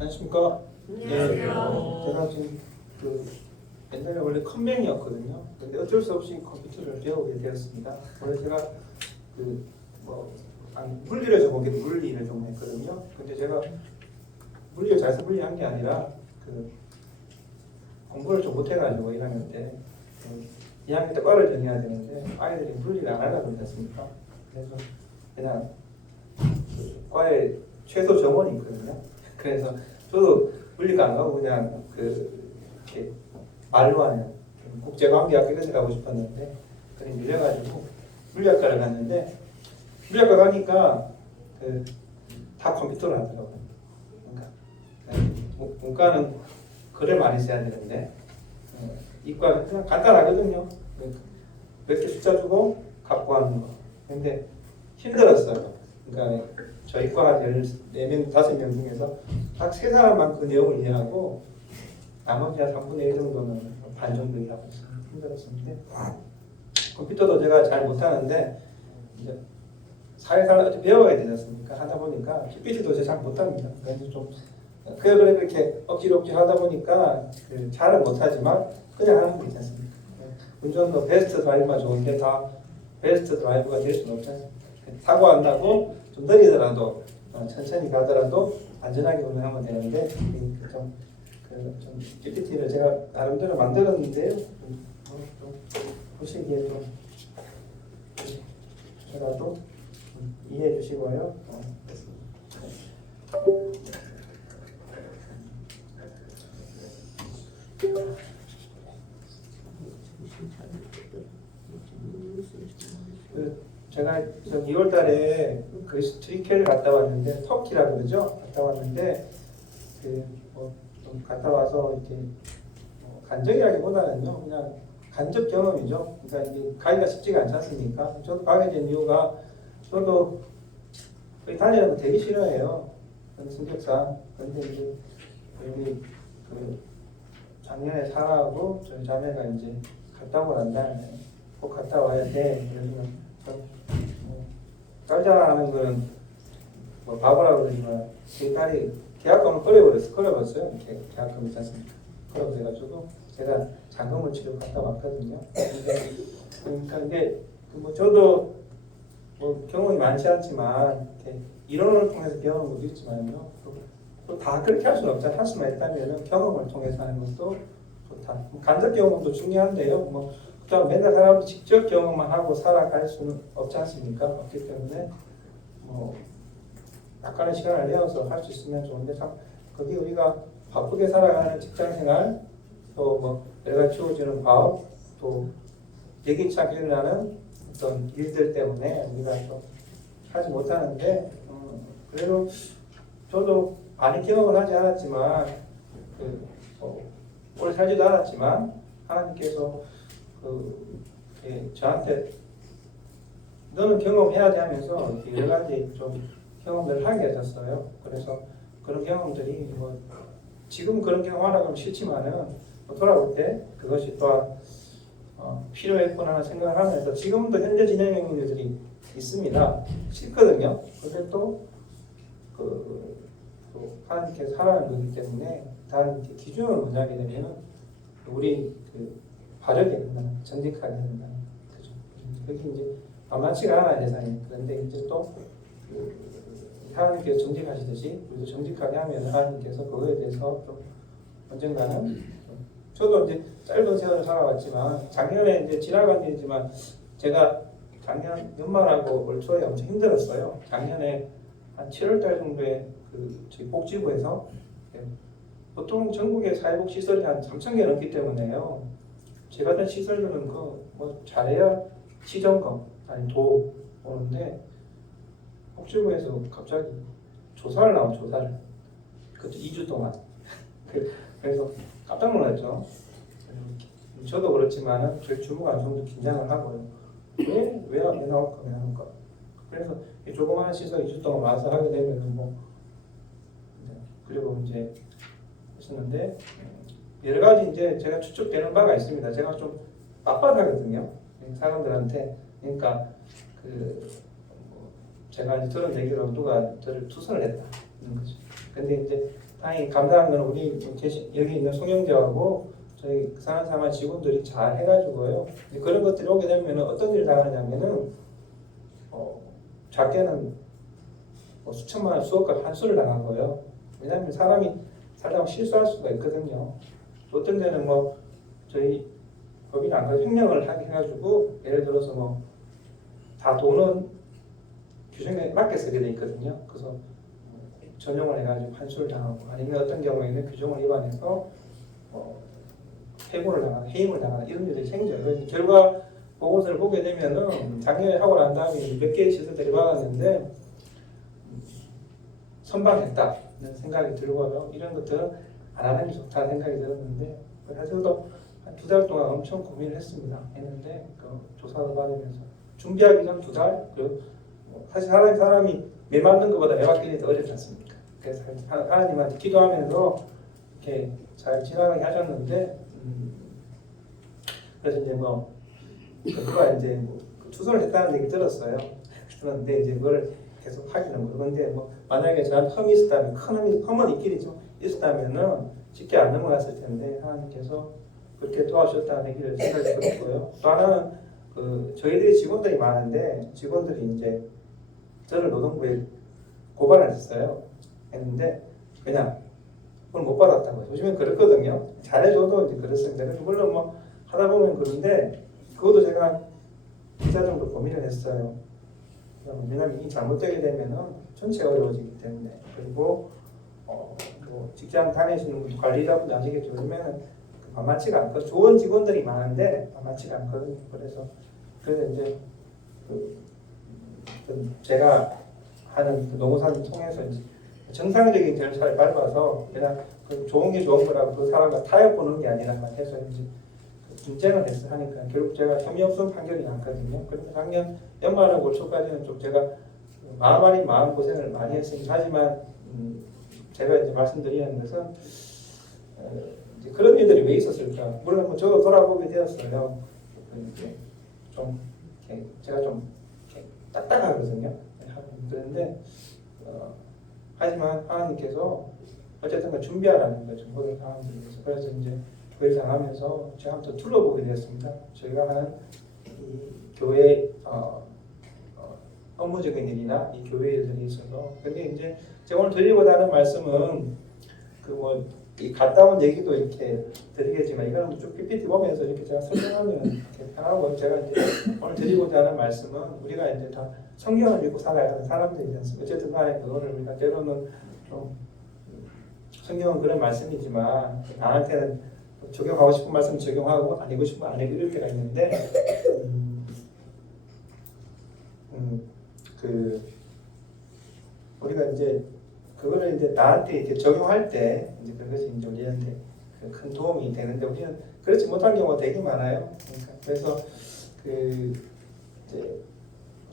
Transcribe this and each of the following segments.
안녕하십니까? 안녕하세요. 제가 지금 옛날에 원래 컴맹이었거든요. 근데 어쩔 수 없이 컴퓨터를 배우게 되었습니다. 원래 제가 물리를 전공했는데 물리를 전공했거든요. 근데 제가 물리를 잘해서 물리한 게 아니라 공부를 좀 못해가지고 1학년 때 2학년 때 과를 정해야 되는데 아이들이 물리를 안 하려고 그러지 않습니까? 그래서 그냥 과에 최소 정원이 있거든요. 그래서 저도 물리가 안 가고 그냥 이렇게 말로 하는 국제관계학과 이런 데 가고 싶었는데 그래 밀려가지고 물리학과를 갔는데 물리학과 가니까 다 컴퓨터를 하더라고요. 그러니까 문과는 글을 많이 써야 되는데 이과는 그냥 간단하거든요. 몇 개 숫자 주고 갖고 하는 거. 근데 힘들었어요. 그러니까 저희 과 14명, 5명 중에서 딱 3사람만 그 내용을 이해하고 나머지 한 3분의 1 정도는 반 정도 이해하고 있어요. 힘들었었는데 컴퓨터도 제가 잘 못하는데 이제 사회생활을 배워야 되지 않습니까? 하다 보니까 PPT도 제가 잘 못합니다. 그래서 좀 그걸 그렇게 억지로 하다 보니까 잘은 못하지만 그냥 하는 게 있지 않습니까? 운전도 베스트 드라이브가 좋은데 다 베스트 드라이브가 될 수는 없지 않습니까? 사고 안 나고 좀 느리더라도 천천히 가더라도 안전하게 운행하면 되는데 좀 PPT를 제가 나름대로 만들었는데요. 좀 보시기에 좀 저라도 이해해 주시고요. 제가 2월달에 트리케를 갔다 왔는데 터키라 그러죠. 갔다 왔는데 좀 갔다 와서 이제 간접이라기보다는요 그냥 간접 경험이죠. 그러니까 이제 가기가 쉽지가 않지 않습니까? 저도 가게 된 이유가 저도 거기 다니는 거 되게 싫어해요. 저는 성격상. 그런데 이제 여기 작년에 사라하고 저희 자매가 이제 갔다 오고 난 다음에 꼭 갔다 와야 돼. 그래서 짤짤하는 거는 바보라고 그러지만 제 딸이 계약금을 끌어버렸어요. 계약금 있지 않습니까? 끌어버려가지고 제가 잔금을 치르고 갔다 왔거든요. 그러니까 이게 저도 경험이 많지 않지만 이론을 통해서 배우는 것도 있지만요. 또 다 그렇게 할 수는 없잖아요. 할 수만 있다면 경험을 통해서 하는 것도 좋다. 간접 경험도 중요한데요. 그냥 맨날 사람이 직접 경험만 하고 살아갈 수는 없지 않습니까? 없기 때문에 약간의 시간을 내어서 할 수 있으면 좋은데 참 거기 우리가 바쁘게 살아가는 직장생활 또 여러 가지 주어지는 과업 또 예기치 않게 일어나는 어떤 일들 때문에 우리가 좀 하지 못하는데 그래도 저도 많이 경험을 하지 않았지만 오래 살지도 않았지만 하나님께서 저한테 너는 경험해야 돼 하면서 여러 가지 좀 경험들을 하게 하셨어요. 그래서 그런 경험들이 지금 그런 경험하라고 하면 싫지만은 돌아올 때 그것이 또한 필요했구나 생각을 하면서 지금도 현재 진행형인 일들이 있습니다. 싫거든요. 그런데 또 하나님께서 하라는 거기 때문에 다른 기준을 문제하게 되면 우리 바르게 된다는 정직하게 된다는 거죠. 그게 이제 만만치가 않아야 대상이. 그런데 이제 또 하나님께서 정직하시듯이 우리도 정직하게 하면 하나님께서 그거에 대해서 좀 언젠가는 저도 이제 짧은 세월을 살아왔지만 작년에 이제 지나간 일이지만 제가 작년 연말하고 올 초에 엄청 힘들었어요. 작년에 한 7월달 정도에 저희 복지부에서 보통 전국의 사회복 시설이 한 3,000개 넘기 때문에요. 제가 된 시설들은 잘해야 시정검 아니 도 오는데 복지부에서 갑자기 조사를 나온 조사를 그것도 2주 동안 그래서 깜짝 놀랐죠. 저도 그렇지만은 저희 주부가 어느 정도 긴장을 하고요. 왜 나올까? 그래서 이 조그마한 시설 2주 동안 와서 하게 되면 그리고 이제 했었는데 여러 가지 이제 제가 추측되는 바가 있습니다. 제가 좀 빳빳하거든요. 사람들한테. 그러니까 제가 이제 들은 얘기로 누가 저를 투선을 했다는 거죠. 근데 이제 다행히 감사한 건 우리 여기 있는 송영재하고 저희 산하사마 직원들이 잘 해가지고요. 이제 그런 것들이 오게 되면 어떤 일을 당하냐면은 작게는 뭐 수천만 원, 수억과 환수를 당하고요. 왜냐하면 사람이 살다 실수할 수가 있거든요. 어떤 데는 뭐 저희 법인 안 그래도 횡령을 하게 해가지고 예를 들어서 뭐 다 돈은 규정에 맞게 쓰게 돼 있거든요. 그래서 전용을 해가지고 환수를 당하고 아니면 어떤 경우에는 규정을 위반해서 해고를 당하는, 해임을 당하는 이런 일들이 생겨요. 그래서 결과 보고서를 보게 되면은 작년에 하고 난 다음에 몇 개의 시설들이 받았는데 선방했다는 생각이 들고요. 이런 것들은 안 하는 게 좋다는 생각이 들었는데 사실 저도 한 2달 동안 엄청 고민을 했는데 그 조사를 받으면서 준비하기 전 2달 그리고 사실 사람이 매 맞는 것보다 매 맞기는 더 어렵지 않습니까? 그래서 하나님한테 기도하면서 이렇게 잘 지나가게 하셨는데 그래서 이제 뭐 누가 이제 뭐 투소를 했다는 얘기 들었어요. 그런데 이제 그걸 계속 하기는 그런데 뭐 만약에 저한테 험이 있었다면 큰 험은 있긴 있었다면은 쉽게 안 넘어갔을 텐데 하나님께서 그렇게 도와주셨다는 얘기를 생각이 들었고요. 또 하나는 저희들이 직원들이 많은데 직원들이 이제 저를 노동부에 고발을 했어요. 했는데 그냥 그걸 못 받았다고요. 요즘엔 그렇거든요. 잘해줘도 이제 그렇습니다. 그래서 물론 뭐 하다 보면 그런데 그것도 제가 2차 정도 고민을 했어요. 왜냐하면 이 잘못되게 되면은 전체가 어려워지기 때문에 그리고 뭐 직장 다니시는 분 관리자분들 아시겠죠. 요즘에는 만만치가 않고 좋은 직원들이 많은데 만만치가 않거든요. 그래서 이제 제가 하는 농사를 통해서 이제 정상적인 절차를 밟아서 그냥 좋은 게 좋은 거라고 그 사람과 타협 보는 게 아니라 해서 이제 분쟁을 해서 하니까 결국 제가 혐의 없음 판결이 났거든요. 그래서 작년 연말하고 올 초까지는 좀 제가 마음 아닌 마음 고생을 많이 했습니다. 하지만 제가 이제 말씀드리는 것은 이제 그런 일들이 왜 있었을까? 물론 뭐 저도 돌아보게 되었어요. 이제 좀 제가 좀 딱딱하거든요. 그런데 하지만 하나님께서 어쨌든 준비하라는 거죠. 모든 상황들을 위해서. 그래서 이제 교회 당하면서 제가 한번 더 둘러보게 되었습니다. 저희가 하는 이 교회 업무적인 일이나 이 교회 일들이 있어서. 근데 이제 제가 오늘 드리고자 하는 말씀은 이 갔다 온 얘기도 이렇게 드리겠지만 이거는 쭉 PPT 보면서 이렇게 제가 설명하면 이렇게 편하고 제가 이제 오늘 드리고자 하는 말씀은 우리가 이제 다 성경을 믿고 살아야 하는 사람들이지 않습니까? 어쨌든 간에 그거를 우리가 때로는 좀 성경은 그런 말씀이지만 나한테는 적용하고 싶은 말씀 적용하고 아니고 싶은 안 해도 이럴 때가 있는데 우리가 이제 그거를 이제 나한테 이렇게 적용할 때 이제 그것이 이제 우리한테 큰 도움이 되는데 우리는 그렇지 못한 경우가 되게 많아요. 그러니까 그래서 이제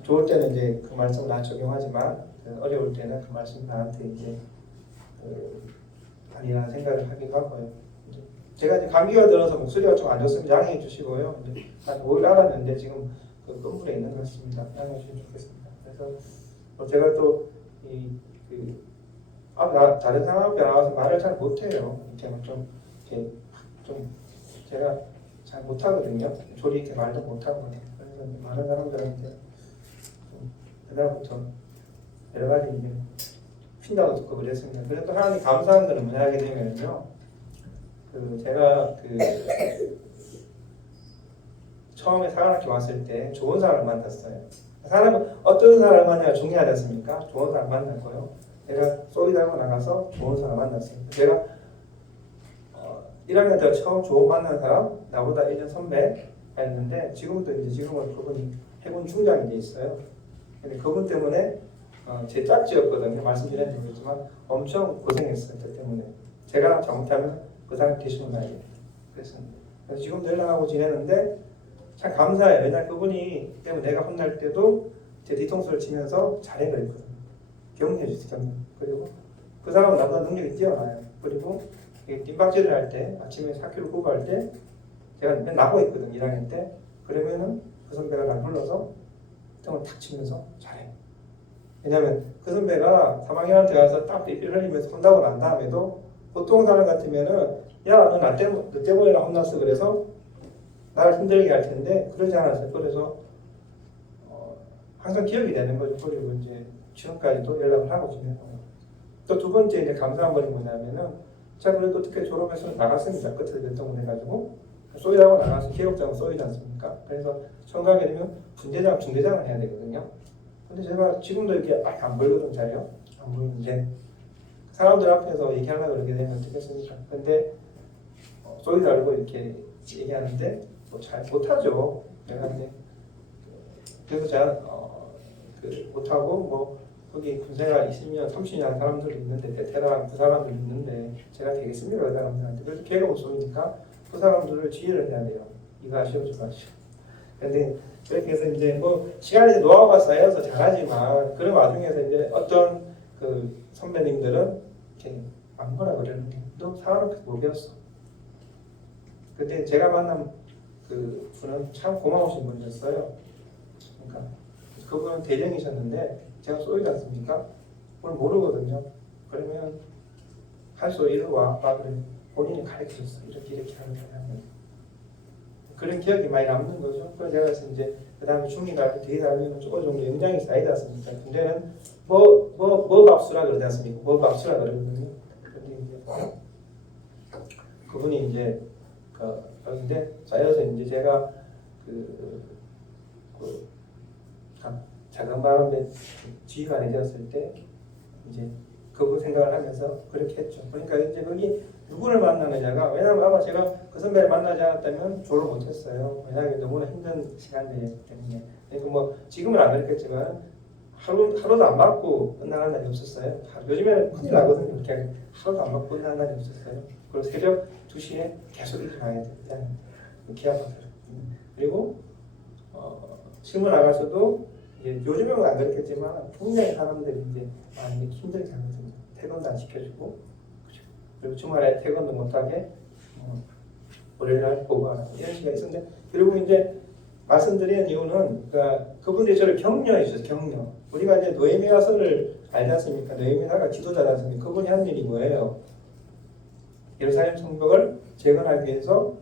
좋을 때는 이제 그 말씀을 나 적용하지만 어려울 때는 그 말씀 나한테 이제 아니라는 생각을 하기도 하고요. 제가 이제 감기가 들어서 목소리가 좀 안 좋으면 양해해 주시고요. 한 5일 알았는데 지금 건물에 있는 것 같습니다. 양해해 주시면 좋겠습니다. 그래서 제가 또 다른 사람 앞에 나와서 말을 잘 못해요. 이렇게 좀 제가 잘 못하거든요. 조리 있게 말도 못하거든요. 그래서 많은 사람들한테 그날부터 여러 가지 이제 핀다고 듣고 그랬습니다. 그래도 하나님 감사한 거는 뭐냐 하게 되면요. 제가 처음에 사관학교 왔을 때 좋은 사람을 만났어요. 사람은 어떤 사람을 만나야 중요하지 않습니까? 좋은 사람 만났고요. 내가 쏘리 달고 나가서 좋은 사람 만났어요. 제가 1학년 때 처음 좋은 만난 사람 나보다 1년 선배였는데 지금은 그분이 해군 중장이 돼 있어요. 근데 그분 때문에 제 짝지였거든요. 말씀드린 적이 있지만 엄청 고생했어요. 그 때문에 제가 잘못하면 그 사람 대신을 나야 돼요. 그래서 지금 연락하고 지내는데 참 감사해요. 왜냐하면 그분이 때문에 내가 혼날 때도 제 뒤통수를 치면서 잘해 그랬거든요. 격려해 주세요. 격려. 그리고 그 사람은 나보다 능력이 뛰어나요. 그리고 뒷박질을 할 때 아침에 4km 구구할 때 제가 맨날 나고 있거든 1학년 때. 그러면은 그 선배가 날 불러서 등을 탁 치면서 잘해. 왜냐면 그 선배가 3학년한테 가서 딱 삐삐 흘리면서 혼나고 난 다음에도 보통 사람 같으면은 야, 너 때문에 나 혼났어. 그래서 나를 힘들게 할 텐데 그러지 않았어요. 그래서 항상 기억이 되는 거죠. 그리고 이제 지금까지도 연락을 하고 지내요. 또 두 번째 이제 감사한 거는 뭐냐면은 제가 그래도 어떻게 졸업해서 나갔습니다. 끝을 결정을 해가지고 쏘이라고 나가서 기획장은 쏘이지 않습니까? 그래서 처음 가게 되면 분대장, 중대장을 해야 되거든요. 근데 제가 지금도 이렇게 안 보이거든 잘요. 안 보이는데 사람들 앞에서 얘기하려고 그러게 되면 어떻겠습니까? 근데 쏘이를 알고 이렇게 얘기하는데 뭐 잘 못하죠. 내가 이제 그래서 제가 못하고 뭐 거기 군생활 20년, 30년 한 사람들이 있는데 베테랑 그 사람들이 있는데 제가 되겠습니까? 그 사람들한테. 그래서 걔가 못 쏘니까 그 사람들을 지휘를 해야 돼요. 이거 아시오, 저거 아시오. 근데 그렇게 해서 이제 뭐 시간이 노하우가 쌓여서 잘하지만 그런 와중에서 이제 어떤 그 선배님들은 이렇게 안 뭐라 그러는 게 너 사람을 모르겠어. 근데 제가 만난 그 분은 참 고마우신 분이었어요. 그러니까 그분은 대령이셨는데 제가 쏘이지 않습니까? 그걸 모르거든요. 그러면 할수 이리 와, 그래. 본인이 가르쳐줬어. 이렇게 하는 거야. 그런 기억이 많이 남는 거죠. 그래서 제가 이제 그 다음에 중이 갈 때 되게 달면 조금 정도 영장이 쌓이지 않습니까? 근데는 뭐 밥수라 그러지 않습니까? 뭐 밥수라 그러거든요. 근데 이제 그분이 이제 그런데 쌓여서 이제 제가 작은 바람에 지휘가 내렸을 때 이제 그분 생각을 하면서 그렇게 했죠. 그러니까 이제 거기 누구를 만나느냐가 왜냐면 아마 제가 그 선배를 만나지 않았다면 졸업 못했어요. 왜냐하면 너무나 힘든 시간들이기 때문에. 그러니까 뭐 지금은 안 그랬겠지만 하루도 안 맞고 끝나는 날이 없었어요. 요즘에는 큰일 나거든요. 이렇게 하루도 안 맞고 끝나는 날이 없었어요. 그리고 새벽 2시에 계속 일어나야 돼요. 기합받아요. 그리고 실무 나가서도 이제 요즘은 안 그렇겠지만 굉장히 사람들이 이제 많이 힘들게 하거든요. 퇴근도 안 시켜주고 그렇죠. 그리고 주말에 퇴근도 못하게 월요일날 보고하는 이런 시간이 있었는데 그리고 이제 말씀드리는 이유는 그러니까 그분들이 저를 격려해 주셨어요. 격려. 우리가 이제 노에미아서를 알지 않습니까? 노에미아가 지도자지 않습니까? 그분이 한 일이 뭐예요? 예루살렘 성벽을 재건하기 위해서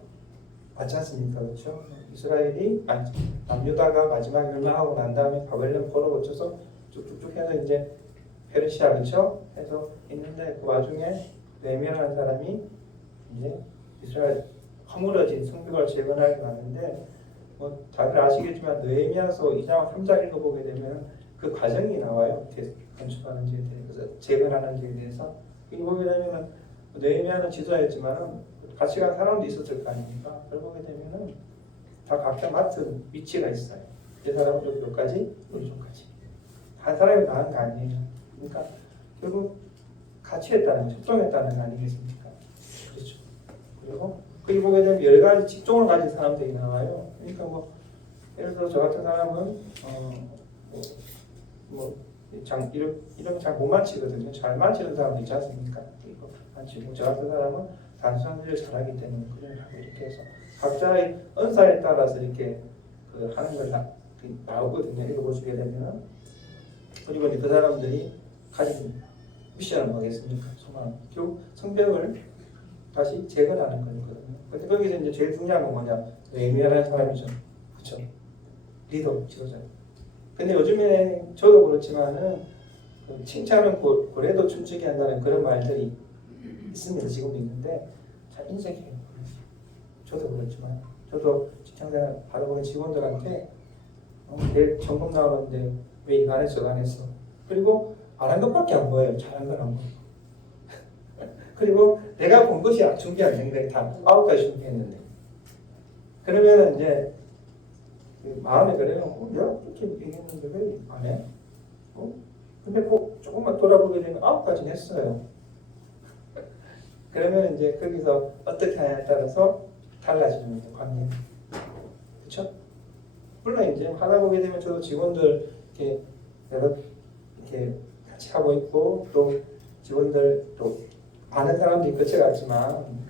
맞지 않습니까? 그렇죠? 이스라엘이 남유다가 마지막에 멸망하고 난 다음에 바벨론 포로 거쳐서 쭉쭉쭉 해서 이제 페르시아 그렇죠? 해서 있는데 그 와중에 느헤미야라는 사람이 이제 이스라엘 허물어진 성벽을 재건하게 가는데 뭐 다들 아시겠지만 느헤미야서 2장 3장 읽어보게 되면 그 과정이 나와요. 건축하는지에 대해서 재건하는지에 대해서 이거 보게 되면 느헤미야는 지도자였지만 같이 간 사람도 있었을 거 아닙니까? 그걸 보게 되면은 다 각자 맡은 위치가 있어요. 이 사람은 여기까지, 우리 쪽까지. 한 사람이 다 한 거 아니에요. 그러니까 결국 같이 했다는, 협동했다는 거 아니겠습니까? 그렇죠. 그리고 거기 보게 되면 여러 가지 직종을 가진 사람들이 나와요. 그러니까 뭐 예를 들어 저 같은 사람은 이런 잘 못 맞히거든요. 잘 맞히는 사람도 있지 않습니까? 이거 맞히고 저 같은 사람은 단순한 일을 잘하기 때문에 그걸 하고 이렇게 해서 각자의 은사에 따라서 이렇게 하는 걸 나오거든요. 읽어보시게 되면 그리고 그 사람들이 가진 미션은 뭐겠습니까? 소망. 결국 성벽을 다시 재건하는 거거든요. 근데 거기서 이제 제일 중요한 건 뭐냐? 예미라는 사람이죠. 그렇죠? 리더, 지도자. 근데 요즘에 저도 그렇지만은 칭찬은 고래도 춤추게 한다는 그런 말들이 있습니다. 지금도 있는데 잘 인색해요. 저도 그렇지만 저도 직장생활 받아보는 직원들한테 내일 점검 나오는데 왜 이거 안 했어, 저거 안 했어. 그리고 안 한 것밖에 안 보여요. 잘한 건 안 보여요. 그리고 내가 본 것이 준비 안 된 게 다 9가지 준비했는데 그러면 이제 마음에 그래요. 내가 그렇게 얘기했는데 왜 안 해? 근데 꼭 조금만 돌아보게 되면 9가지는 했어요. 그러면 이제 거기서 어떻게 하냐에 따라서 달라지는 관계. 그렇죠? 물론 이제 하다 보게 되면 저도 직원들 이렇게 같이 하고 있고 또 직원들 또 많은 사람들이 거쳐갔지만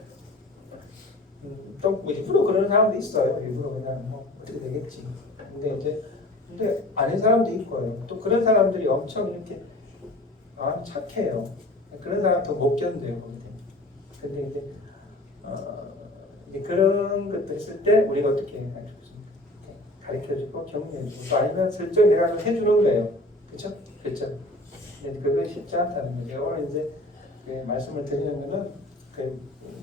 또 일부러 그러는 사람도 있어요. 일부러 그냥 뭐 어떻게 되겠지. 근데 이제 근데 아닌 사람도 있고요. 또 그런 사람들이 엄청 이렇게 착해요. 그런 사람도 못 견뎌요. 근데 이제 이제 그런 것들 있을 때 우리가 어떻게 가르쳐주고 격려해주고 또 아니면 슬쩍 내가 좀 해주는 거예요. 그렇죠? 그렇죠. 근데 그건 쉽지 않다는 거죠. 오늘 이제 말씀을 드리는 거는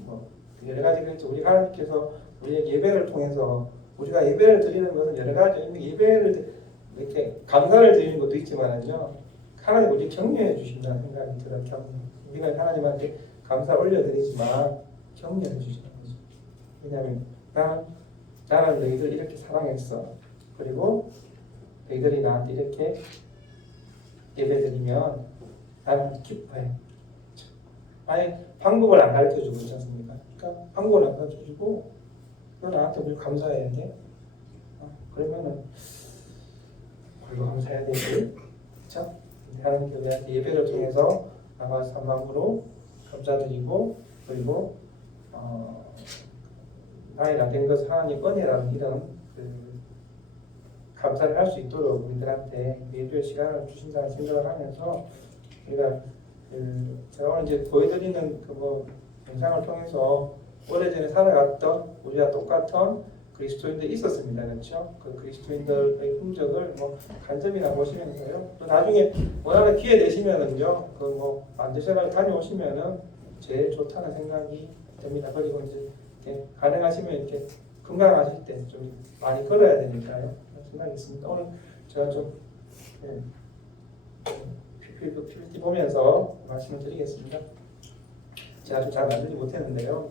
뭐 여러 가지 그렇죠. 우리 하나님께서 우리의 예배를 통해서 우리가 예배를 드리는 것은 여러 가지 예배를 이렇게 감사를 드리는 것도 있지만은요. 하나님 우리 격려해 주신다는 생각이 들어요. 격려. 우리가 하나님한테 감사 올려드리지만 격려해 주시는 거죠. 왜냐하면 나는 너희들 이렇게 사랑했어. 그리고 너희들이 나한테 이렇게 예배드리면 나는 기뻐해. 아예 방법을 안 가르쳐주고 있지 않습니까? 그러니까 방법을 안 가르쳐주고 너 나한테 우리 감사해야 돼. 그러면은 뭘로 감사해야 되지? 그렇죠? 하나님께 우리한테 예배를 통해서 나가서 마음으로 감사드리고 그리고 나의 나된 것을 하나님 은혜라는 이런 감사를 할 수 있도록 우리들한테 예배의 시간을 주신다는 생각을 하면서 우리가 제가 오늘 이제 보여드리는 영상을 통해서 오래전에 살아갔던 우리와 똑같은 그리스도인들이 있었습니다. 그렇죠? 그 그리스도인들의 흔적을 간접이나 보시면서요. 또 나중에 원하는 기회 되시면은요, 만드셔가지고 다녀오시면은 제일 좋다는 생각이 듭니다. 그리고 이제 가능하시면 이렇게 건강하실 때 좀 많이 걸어야 되니까요. 생각이 있습니다. 오늘 제가 좀 PPT 보면서 말씀을 드리겠습니다. 제가 좀 잘 만들지 못했는데요.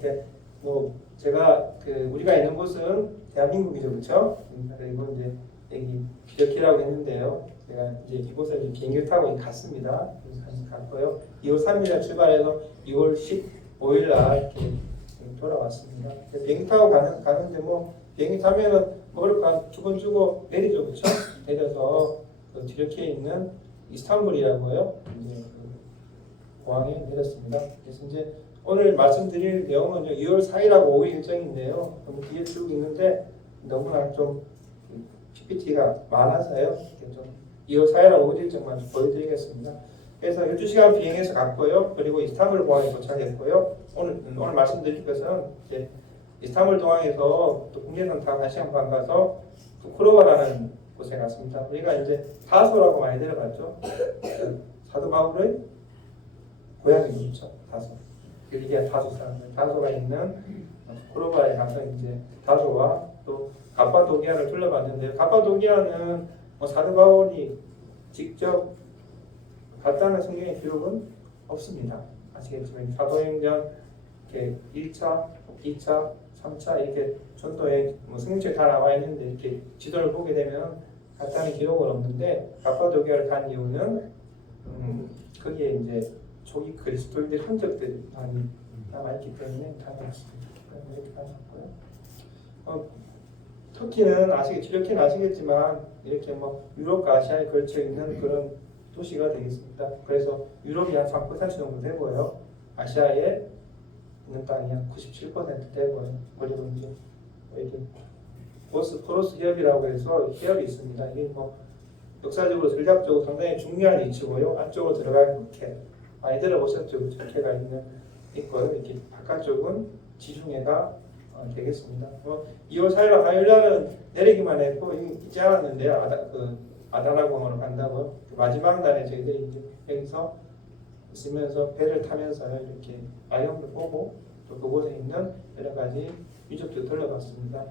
제가 우리가 있는 곳은 대한민국이죠, 그렇죠? 그리고 이제 여기 기적회라고 했는데요. 제가 이제 이곳을 비행기를 타고 갔습니다. 그래서 갔고요. 2월 3일에 출발해서 2월 15일 날 이렇게 돌아왔습니다. 비행기 타고 가는데 비행기 타면은 그럴까 두 번 주고 내리죠, 그렇죠? 내려서 튀르키예에 있는 이스탄불이라고요. 이제 공항에 내렸습니다. 그래서 이제 오늘 말씀드릴 내용은 2월 4일하고 5일 일정인데요. 너무 뒤에 쭉 있는데 너무나 좀 PPT가 많아서요. 좀 2월 4일하고 5일 일정만 좀 보여드리겠습니다. 그래서 12시간 비행해서 갔고요. 그리고 이스탄불 공항에 도착했고요. 오늘 말씀드릴 것은 이제 이스탄불 공항에서 또 국내선 타고 1시간 반 가서 쿠로바라는 곳에 갔습니다. 우리가 이제 다소라고 많이 들어봤죠. 사도 바울의 고향이죠. 다소. 이게 다소 사람들. 다소가 있는 쿠로바에 가서 이제 다소와 또 갑바도기아를 둘러봤는데요. 갑바도기아는 사도 바울이 직접 갔다는 성경의 기록은 없습니다. 아시겠지만 사도행전 1차, 2차, 3차 이렇게 전도에 성경책에 다 나와 있는데 이렇게 지도를 보게 되면 갔다는 기록은 없는데 갑바도기아를 간 이유는 거기에 이제 초기 그리스도인들 흔적들이 많이 남아있기 때문에 다녀왔습니다. 이렇게 다녔고요. 터키는 튀르키예는 아시겠지만 이렇게 유럽과 아시아에 걸쳐 있는 그런 도시가 되겠습니다. 그래서 유럽이 한 3% 정도 되고요. 아시아에 있는 땅이 한 97% 되고요. 그리고 이제 여기 보스포러스 해협이라고 해서 해협이 있습니다. 이게 역사적으로 전략적으로 상당히 중요한 위치고요. 안쪽으로 들어가는 국해 많이 들어보셨죠? 국해가 있고요. 이렇게 바깥쪽은 지중해가 되겠습니다. 2월 4일 화요일 날은 내리기만 했고 있지 않았는데요. 아다나 공항으로 간다고요. 마지막 날에 저희들이 이제 여기서 있으면서 배를 타면서 이렇게 야경도 보고 또 그곳에 있는 여러 가지 유적도 들러봤습니다.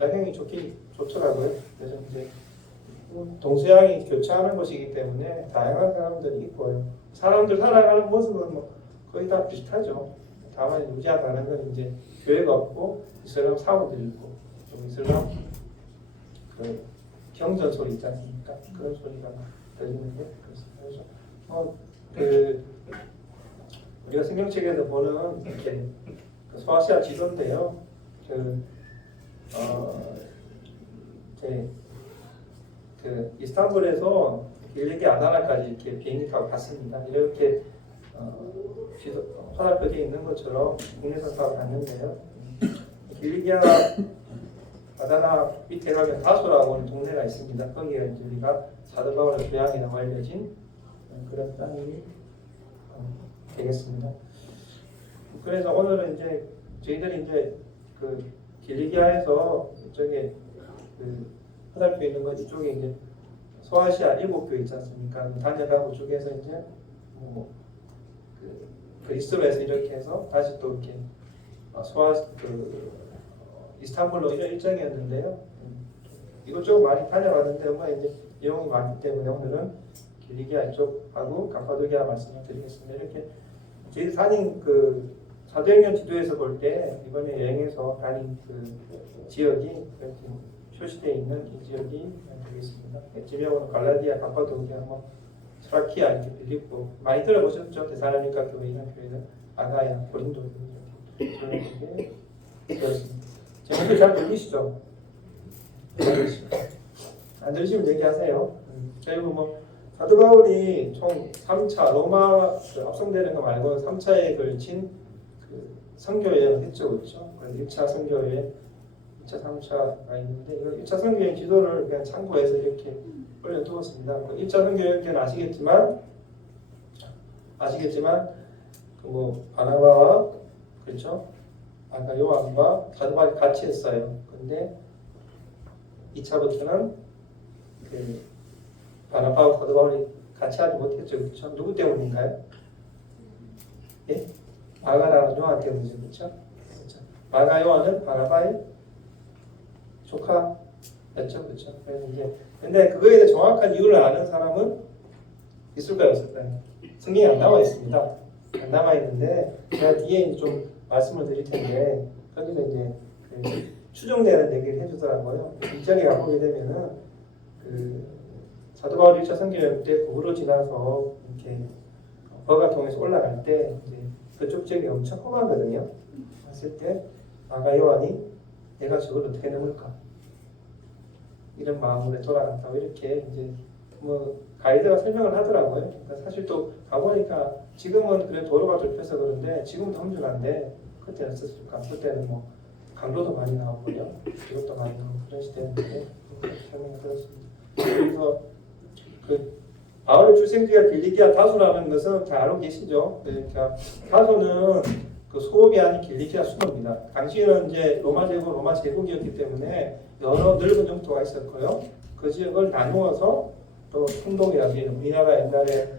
야경이 좋더라고요. 그래서 이제 동서양이 교차하는 곳이기 때문에 다양한 사람들이 있고요. 사람들 살아가는 모습은 거의 다 비슷하죠. 다만 유지하다는 건 이제 교회가 없고 이슬람 사원들이 있고 좀 이슬람 경전 소리 있지 않습니까? 그런 소리가 들리는데 그래서 우리가 성경책에서 보는 이렇게 소아시아 지도인데요. 이스탄불에서 일리게 아다나까지 이렇게 비행기 타고 갔습니다. 이렇게 화살표에 있는 것처럼 국내선 타고 갔는데요. 일리게 아다나 밑에 가면 다소라고 하는 동네가 있습니다. 거기에 이제 우리가 사도 바울의 고향이라고 알려진 그런 땅이 되겠습니다. 그래서 오늘은 이제 저희들이 이제 그 길리기아에서 이쪽에 그 화살표 있는 거 이쪽에 이제 소아시아 7교 있지 않습니까? 다녀가고 쪽에서 이제 뭐 그 그리스도에서 이렇게 해서 다시 또 이렇게 이스탄불로 이런 일정이었는데요. 이것저것 많이 다녀봤는데 엄마 이제 내용이 많기 때문에 오늘은 길리기아 이쪽하고 갑파도기아 말씀을 드리겠습니다. 이렇게 저희 다닌 그 사도행전 지도에서 볼 때 이번에 여행해서 다닌 그 지역이 이렇게 표시되어 있는 이 지역이 되겠습니다. 지명은 갈라디아, 갑파도기아, 뭐 트라키아, 이렇게 빌립보 많이 들어보셨죠? 데살로니가 교회 이런 교회는 아가야, 고린도 이렇게 되었습니다. 제 목소리 잘 들리시죠? 안 들리시면 얘기하세요. 그리고 뭐 사도 바울이 총 3차 로마 합성되는 거 말고 3차에 걸친 그 선교 여행을 했죠, 그렇죠? 그래서 1차 선교 여행, 2차, 3차가 있는데 이거 1차 선교 여행 지도를 그냥 참고해서 이렇게 올려두었습니다. 1차 선교 여행은 아시겠지만 그 뭐 바나바와 그렇죠? 아까 요한과 사도 바울이 같이 했어요. 근데 2차부터는 그 바나바와 사도 바울이 같이 하지 못했죠, 그렇죠? 누구 때문인가요? 예? 마가랑 요한 때문이죠, 그렇죠? 마가 요한은 바나바의 조카였죠, 그렇죠? 그래서 이제 근데 그거에 대해 정확한 이유를 아는 사람은 있을까요, 없을까요? 성경에 안 나와 있습니다. 안 남아 있는데 제가 뒤에 좀 말씀을 드릴 텐데 거기서 이제 그 추정되는 얘기를 해주더라고요. 이장에 가보게 되면은 그 사도 바울 1차 선교여행 때 북으로 지나서 이렇게 버가 통해서 올라갈 때 이제 그쪽 지역이 엄청 험하거든요. 봤을 때 마가 요한이 내가 저걸 어떻게 넘을까 이런 마음으로 돌아갔다고 이렇게 이제 뭐 가이드가 설명을 하더라고요. 그러니까 사실 또 가보니까 지금은 그래 도로가 좁혀서 그런데 지금도 험준한데 그때는 어땠을까? 그때는 뭐 강도도 많이 나오고요, 기록도 많이 나오고 그런 시대였는데 설명을 들었습니다. 그래서 그 바울의 출생지가 길리기아 다소라는 것은 잘 알고 계시죠? 그러니까 다소는 그 소읍이 아닌 길리기아 수도입니다. 당시에는 이제 로마 제국이었기 때문에 여러 넓은 영토가 있었고요. 그 지역을 나누어서 또 총독이라고 우리나라 옛날에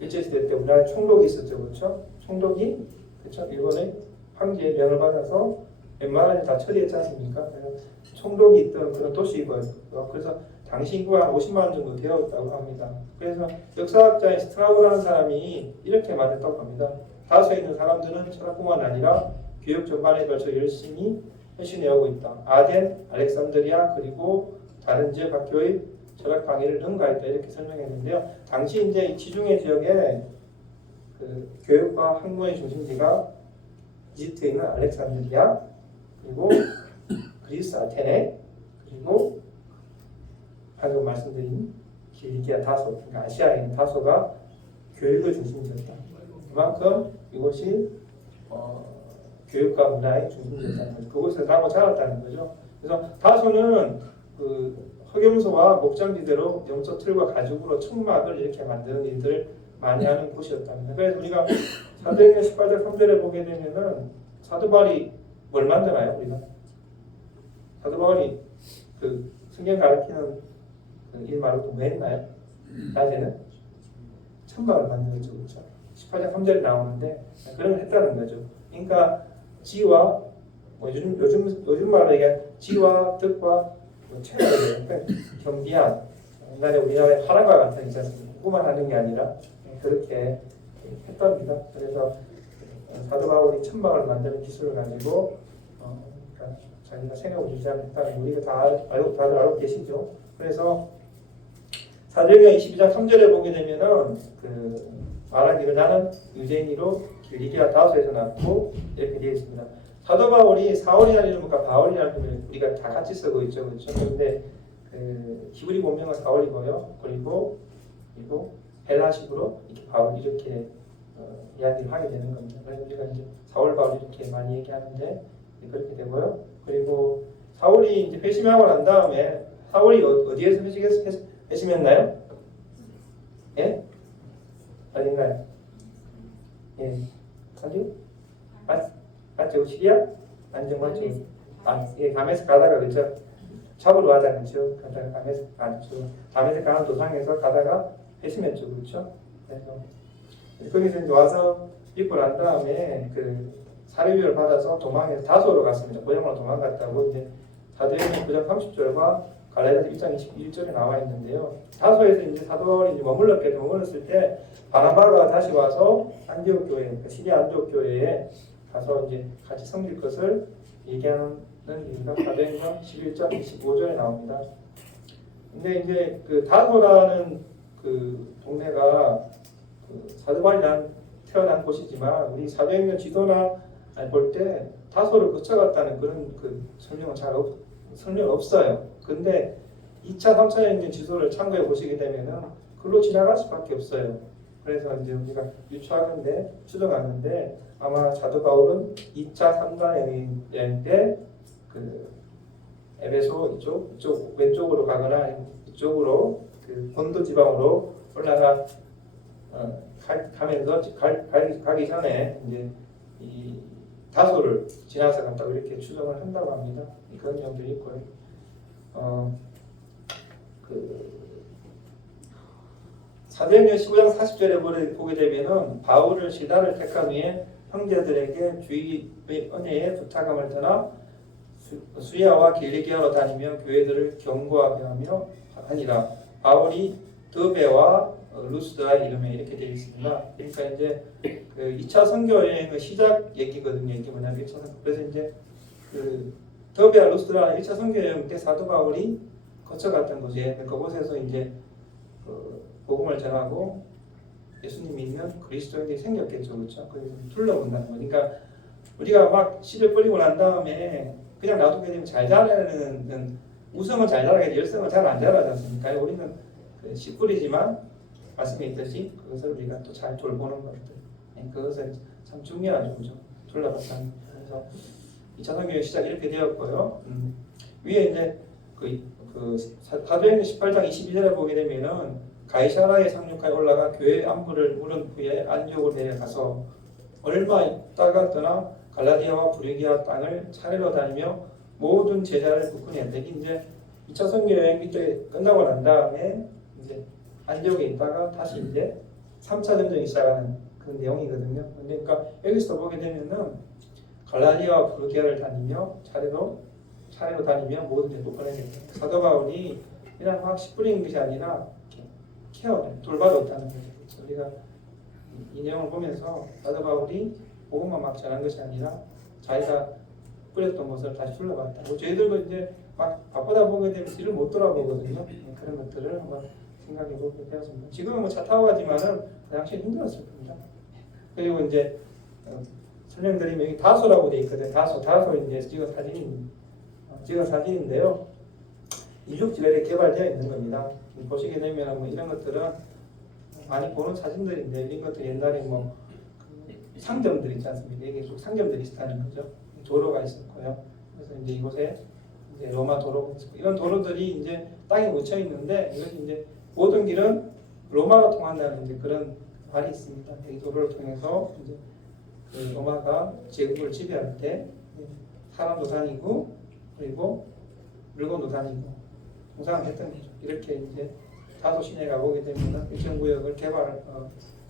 일제시대 때 우리나라에 총독이 있었죠, 그렇죠? 총독이 그렇죠? 일본의 황제의 명을 받아서 웬만하면 다 처리했지 않습니까? 그래서 총독이 있던 그런 도시이고요. 그래서 당시 인구가 한 50만 원 정도 되었다고 합니다. 그래서 역사학자인 스트라우라는 사람이 이렇게 말했다고 합니다. 다소에 있는 사람들은 철학뿐만 아니라 교육 전반에 걸쳐 열심히 헌신해오고 있다. 아덴, 알렉산드리아 그리고 다른 지역 학교의 철학 강의를 능가했다 이렇게 설명했는데요. 당시 이제 지중해 지역에 그 교육과 학문의 중심지가 이집트에 있는 알렉산드리아 그리고 그리스 아테네 그리고 방금 말씀드린 길리기아 다소, 그러니까 아시아에 있는 다소가 교육의 중심지였다. 그만큼 이곳이 교육과 문화의 중심지였다는 거죠. 그곳에서 나고 자랐다는 거죠. 그래서 다소는 그 흑염소와 목장지대로 염소 틀과 가죽으로 천막을 이렇게 만드는 일들을 많이 하는 곳이었답니다. 그래서 우리가 사도행전 18절 3절에 보게 되면은 사도 바울이 뭘 만드나요? 우리가 사도 바울이 그 성경 가르치는 일 말고 뭐 했나요? 낮에는 천막을 만드는 거죠, 그렇죠? 18장 3절에 나오는데 그런 걸 했다는 거죠. 그러니까 지와 뭐 요즘 말로 얘기한 지와 뜻과 최고의 경비한 옛날에 우리나라의 화랑과 같은 있지 않습니까? 그것만 하는 게 아니라 그렇게 했답니다. 그래서 사도 바울이 천막을 만드는 기술을 가지고 그러니까 자기가 생업을 유지하겠다는 우리가 다들 알고 계시죠. 그래서 사도행전 22장 3절에 보게 되면은 그 말하기를 나는 유대인으로 길리기아 다소에서 났고 이렇게 되어 있습니다. 사도 바울이 사울이라는 이름과 바울이라는 이름을 우리가 다 같이 쓰고 있죠, 그렇죠? 그런데 그 히브리 본명은 사울이고요. 그리고 헬라식으로 이렇게 바울 이렇게 이야기를 하게 되는 겁니다. 그래서 우리가 이제 사울 바울 이렇게 많이 얘기하는데 그렇게 되고요. 그리고 사울이 이제 회심하고 난 다음에 사울이 어디에서 회심했나요? 예? 어딘가요? 예, 어디? 맞죠? 시리아? 안정 맞죠? 예, 담에서 가다가 그죠? 잡으러 가자 그죠? 가다가 담에서 가죠. 담에서 가는 도상에서 가다가 회심했죠, 그렇죠? 그래서 거기서 이제 와서 입고 난 다음에 그 사례비를 받아서 도망해서 다소로 갔습니다. 고향으로 도망갔다고 이제 사도행전 9장 30절과 갈라디아서 1장 21절에 나와 있는데요. 다소에서 이제 사도를 이제 머물렀을 때 바나바가 다시 와서 안디옥 교회, 시리아 안디옥 교회에 가서 이제 같이 섬길 것을 얘기하는 이유가 사도행전 11장 25절에 나옵니다. 근데 이제 그 다소라는 그 동네가 그 사도 바울이 태어난 곳이지만 우리 사도행전 지도나 볼 때 다소를 거쳐갔다는 그런 그 설명 없어요. 근데 2차, 3차 행전 지도를 참고해 보시게 되면은 글로 지나갈 수밖에 없어요. 그래서 이제 우리가 유추하는데 추정하는데 아마 사도 바울은 2차, 3차 여행 때 그 에베소 이쪽 왼쪽으로 가거나 이쪽으로 그 본도 지방으로 올라가 가면서 가기 전에 이제 이 다소를 지나서 간다고 이렇게 추정을 한다고 합니다. 그런 점도 있고요. 사도행전 15장 40절에 보게 되면은 바울을 시다를 택한 후에 형제들에게 주의 은혜에 부탁함을 떠나 수리아와 길리기아로 다니며 교회들을 경고하게 하니라. 바울이 드베와 루스드라 이름에 이렇게 되어 있습니다. 그러니까 이제 그 2차 선교 여행의 시작 얘기거든요. 이게 뭐냐면 1차 선교. 그래서 이제 그 드베와 루스드라는 1차 선교 여행 때 사도 바울이 거쳐갔던 곳에 그곳에서 이제 그 복음을 전하고 예수님 믿는 그리스도인들이 생겼겠죠, 그렇죠? 그래서 둘러본다는 거. 그러니까 우리가 막 씨를 뿌리고 난 다음에 그냥 놔두게 되면 잘 자라는 우성은 잘 자라게 열성은 잘 안 자라지 않습니까? 우리는 그 씨 뿌리지만 말씀에 있듯이 그것을 우리가 또 잘 돌보는 것들, 그것은 참 중요하죠, 그죠? 둘러봤다는. 그래서 2차 선교의 시작이 이렇게 되었고요. 위에 이제 사도행전 18장 22절에 보게 되면은 가이사라의 상륙하에 올라가 교회 안부를 물은 후에 안디옥으로 내려가서 얼마 있다가 떠나 갈라디아와 브리기아 땅을 차례로 다니며 모든 제자를 굳건히 했는데 이제 2차 선교 여행 이때 끝나고 난 다음에 이제 안디옥에 있다가 다시 이제 3차 전쟁이 시작하는 그런 내용이거든요. 그러니까 여기서 보게 되면은 갈라디아와 브리기아를 다니며 차례로 다니며 모든 제자를 굳건히 했는데 사도 바울이 그냥 막 씨 뿌리는 것이 아니라 돌봐줬다는 거죠. 우리가 이 내용을 보면서 사도 바울이 복음만 막 전한 것이 아니라 자기가 뿌렸던 것을 다시 둘러봤다. 저희들도 이제 막 바쁘다 보게 되면 뒤를 못 돌아보거든요. 그런 것들을 한번 생각해 보게 되었습니다. 지금은 뭐 차 타고 가지만은 그 당시에 힘들었을 겁니다. 그리고 이제 설명드리면 여기 다소라고 되어 있거든요. 다소 이제 찍은 사진인데요. 이륙지가 개발되어 있는 겁니다. 보시게 되면 뭐 이런 것들은 많이 보는 사진들인데 이런 것들 옛날에 뭐 상점들 있지 않습니까? 이게 상점들이 있다는 거죠. 도로가 있었고요. 그래서 이제 이곳에 이제 로마 도로가 있었고 이런 도로들이 이제 땅에 묻혀 있는데 이것이 이제 모든 길은 로마가 통한다는 이제 그런 말이 있습니다. 이 도로를 통해서 이제 그 로마가 제국을 지배할 때 사람도 다니고 그리고 물건도 다니고 공상을 했던 거죠. 이렇게 이제 다소 시내가 보게 되면 일정구역을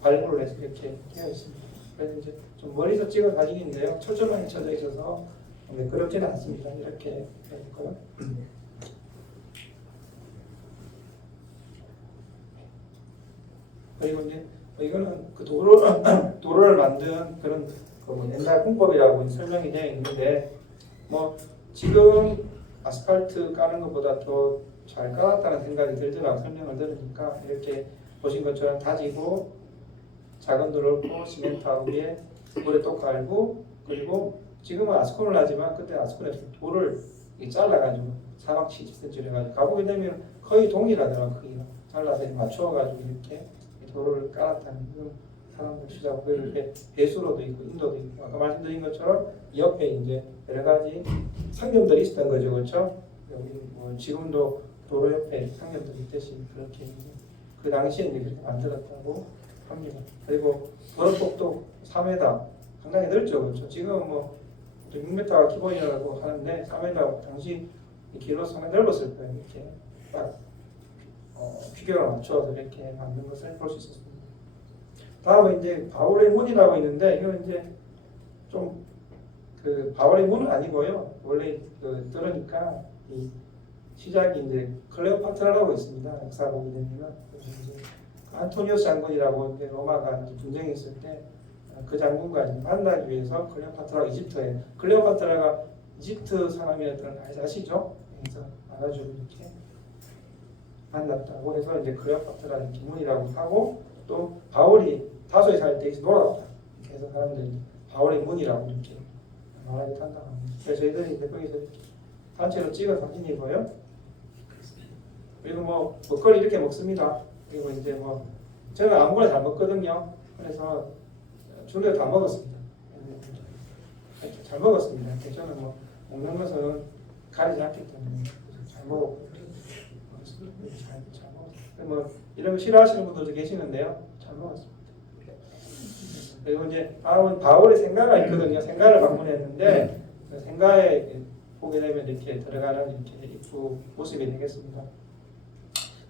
발굴을 해서 이렇게 되어 있습니다. 그래서 이제 좀 멀리서 찍은 사진인데요. 초점만 쳐져 있어서 매끄럽지는 않습니다. 이렇게 되어 있고요. 그리고 이제 이거는 그 도로를 만든 그런 옛날 공법이라고 설명이 되어 있는데 뭐 지금 아스팔트 까는 것보다 더 잘 깔았다는 생각이 들더라고 설명을 들으니까 이렇게 보신 것처럼 다지고 작은 돌을 고 시멘트하고 위에 물에 또 갈고 그리고 지금은 아스콘을 하지만 그때 아스콘에서 돌을 잘라가지고 4막 70cm 해가지고 가보게 되면 거의 동일하더라고요. 크기가 잘라서 맞추어가지고 이렇게 돌을 깔았다는 사람들 시작 이렇게 배수로도 있고 인도도 있고 아까 말씀드린 것처럼 옆에 이제 여러 가지 상점들이 있었던 거죠, 그렇죠? 여기 뭐 지금도 도로 옆에 상점들이 있듯이 그렇게 그 당시에 이제 그렇게 만들었다고 합니다. 그리고 도로폭도 3m 상당히 넓죠, 그렇죠? 지금 뭐 6m가 기본이라고 하는데 3m 당시 길로 상당히 넓었을 거예요. 이렇게 딱 비교를 맞춰서 이렇게 만든 것을 볼 수 있었습니다. 다음은 이제 바울의 문이라고 있는데 이건 이제 좀 그 바울의 문은 아니고요. 원래 그 들으니까 이 시작이 이제 클레오파트라라고 있습니다. 역사 보게 되면 이제 안토니오스 장군이라고 이제 로마가 이제 분쟁이 있을 때 그 장군과 이제 만나기 위해서 클레오파트라가 이집트에 클레오파트라가 이집트 사람이었던 걸 아시죠? 그래서 와가지고 이렇게 만났다고 해서 이제 클레오파트라는 기문이라고 하고 또 바울이 다소에 살 때 놀았다. 이렇게 해서 사람들이 바울의 문이라고 이렇게 말하기도 한다고 합니다. 그래서 저희들이 이제 거기서 이렇게 단체로 찍은 사진이고요. 그리고 뭐 먹거리 이렇게 먹습니다. 그리고 이제 뭐 저는 아무거나 잘 먹거든요. 그래서 주로 다 먹었습니다. 잘 먹었습니다. 저는 뭐 먹는 것은 가리지 않기 때문에 잘 먹었고 잘 먹었어요. 뭐 이런 거 싫어하시는 분들도 계시는데요. 잘 먹었습니다. 그리고 이제 다음은 바울의 생가가 있거든요. 생가를 방문했는데 그 생가에 보게 되면 이렇게 들어가는 이렇게 입구 모습이 되겠습니다.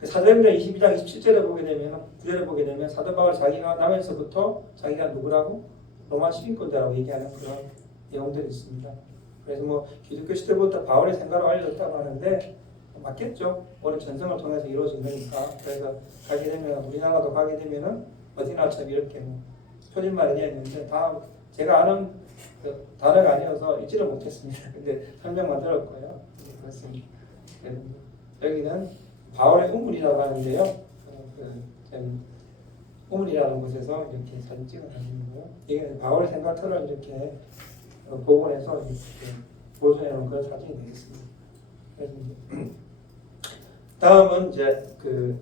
사도행전 22장 27절에 보게 되면 9절에 보게 되면 사도 바울 자기가 남에서부터 자기가 누구라고 로마 시민권자라고 얘기하는 그런 내용들이 있습니다. 그래서 뭐 기독교 시대부터 바울의 생가로 알려졌다고 하는데 맞겠죠. 오랜 전승을 통해서 이루어진 거니까. 그래서 가게 되면 우리나라도 가게 되면은 어디나처럼 이렇게 뭐 표준말이 되어 있는데 다 제가 아는 그 단어가 아니어서 읽지를 못했습니다. 근데 설명만 들었고요. 그렇습니다. 여기는 바울의 우물이라고 하는데요. 우물이라는 곳에서 이렇게 사진 찍어가지고 이게 바울의 생각들을 이렇게 복원해서 이렇게 보존해 놓은 그런 사진이 되겠습니다. 그래서 이제 다음은 이제 그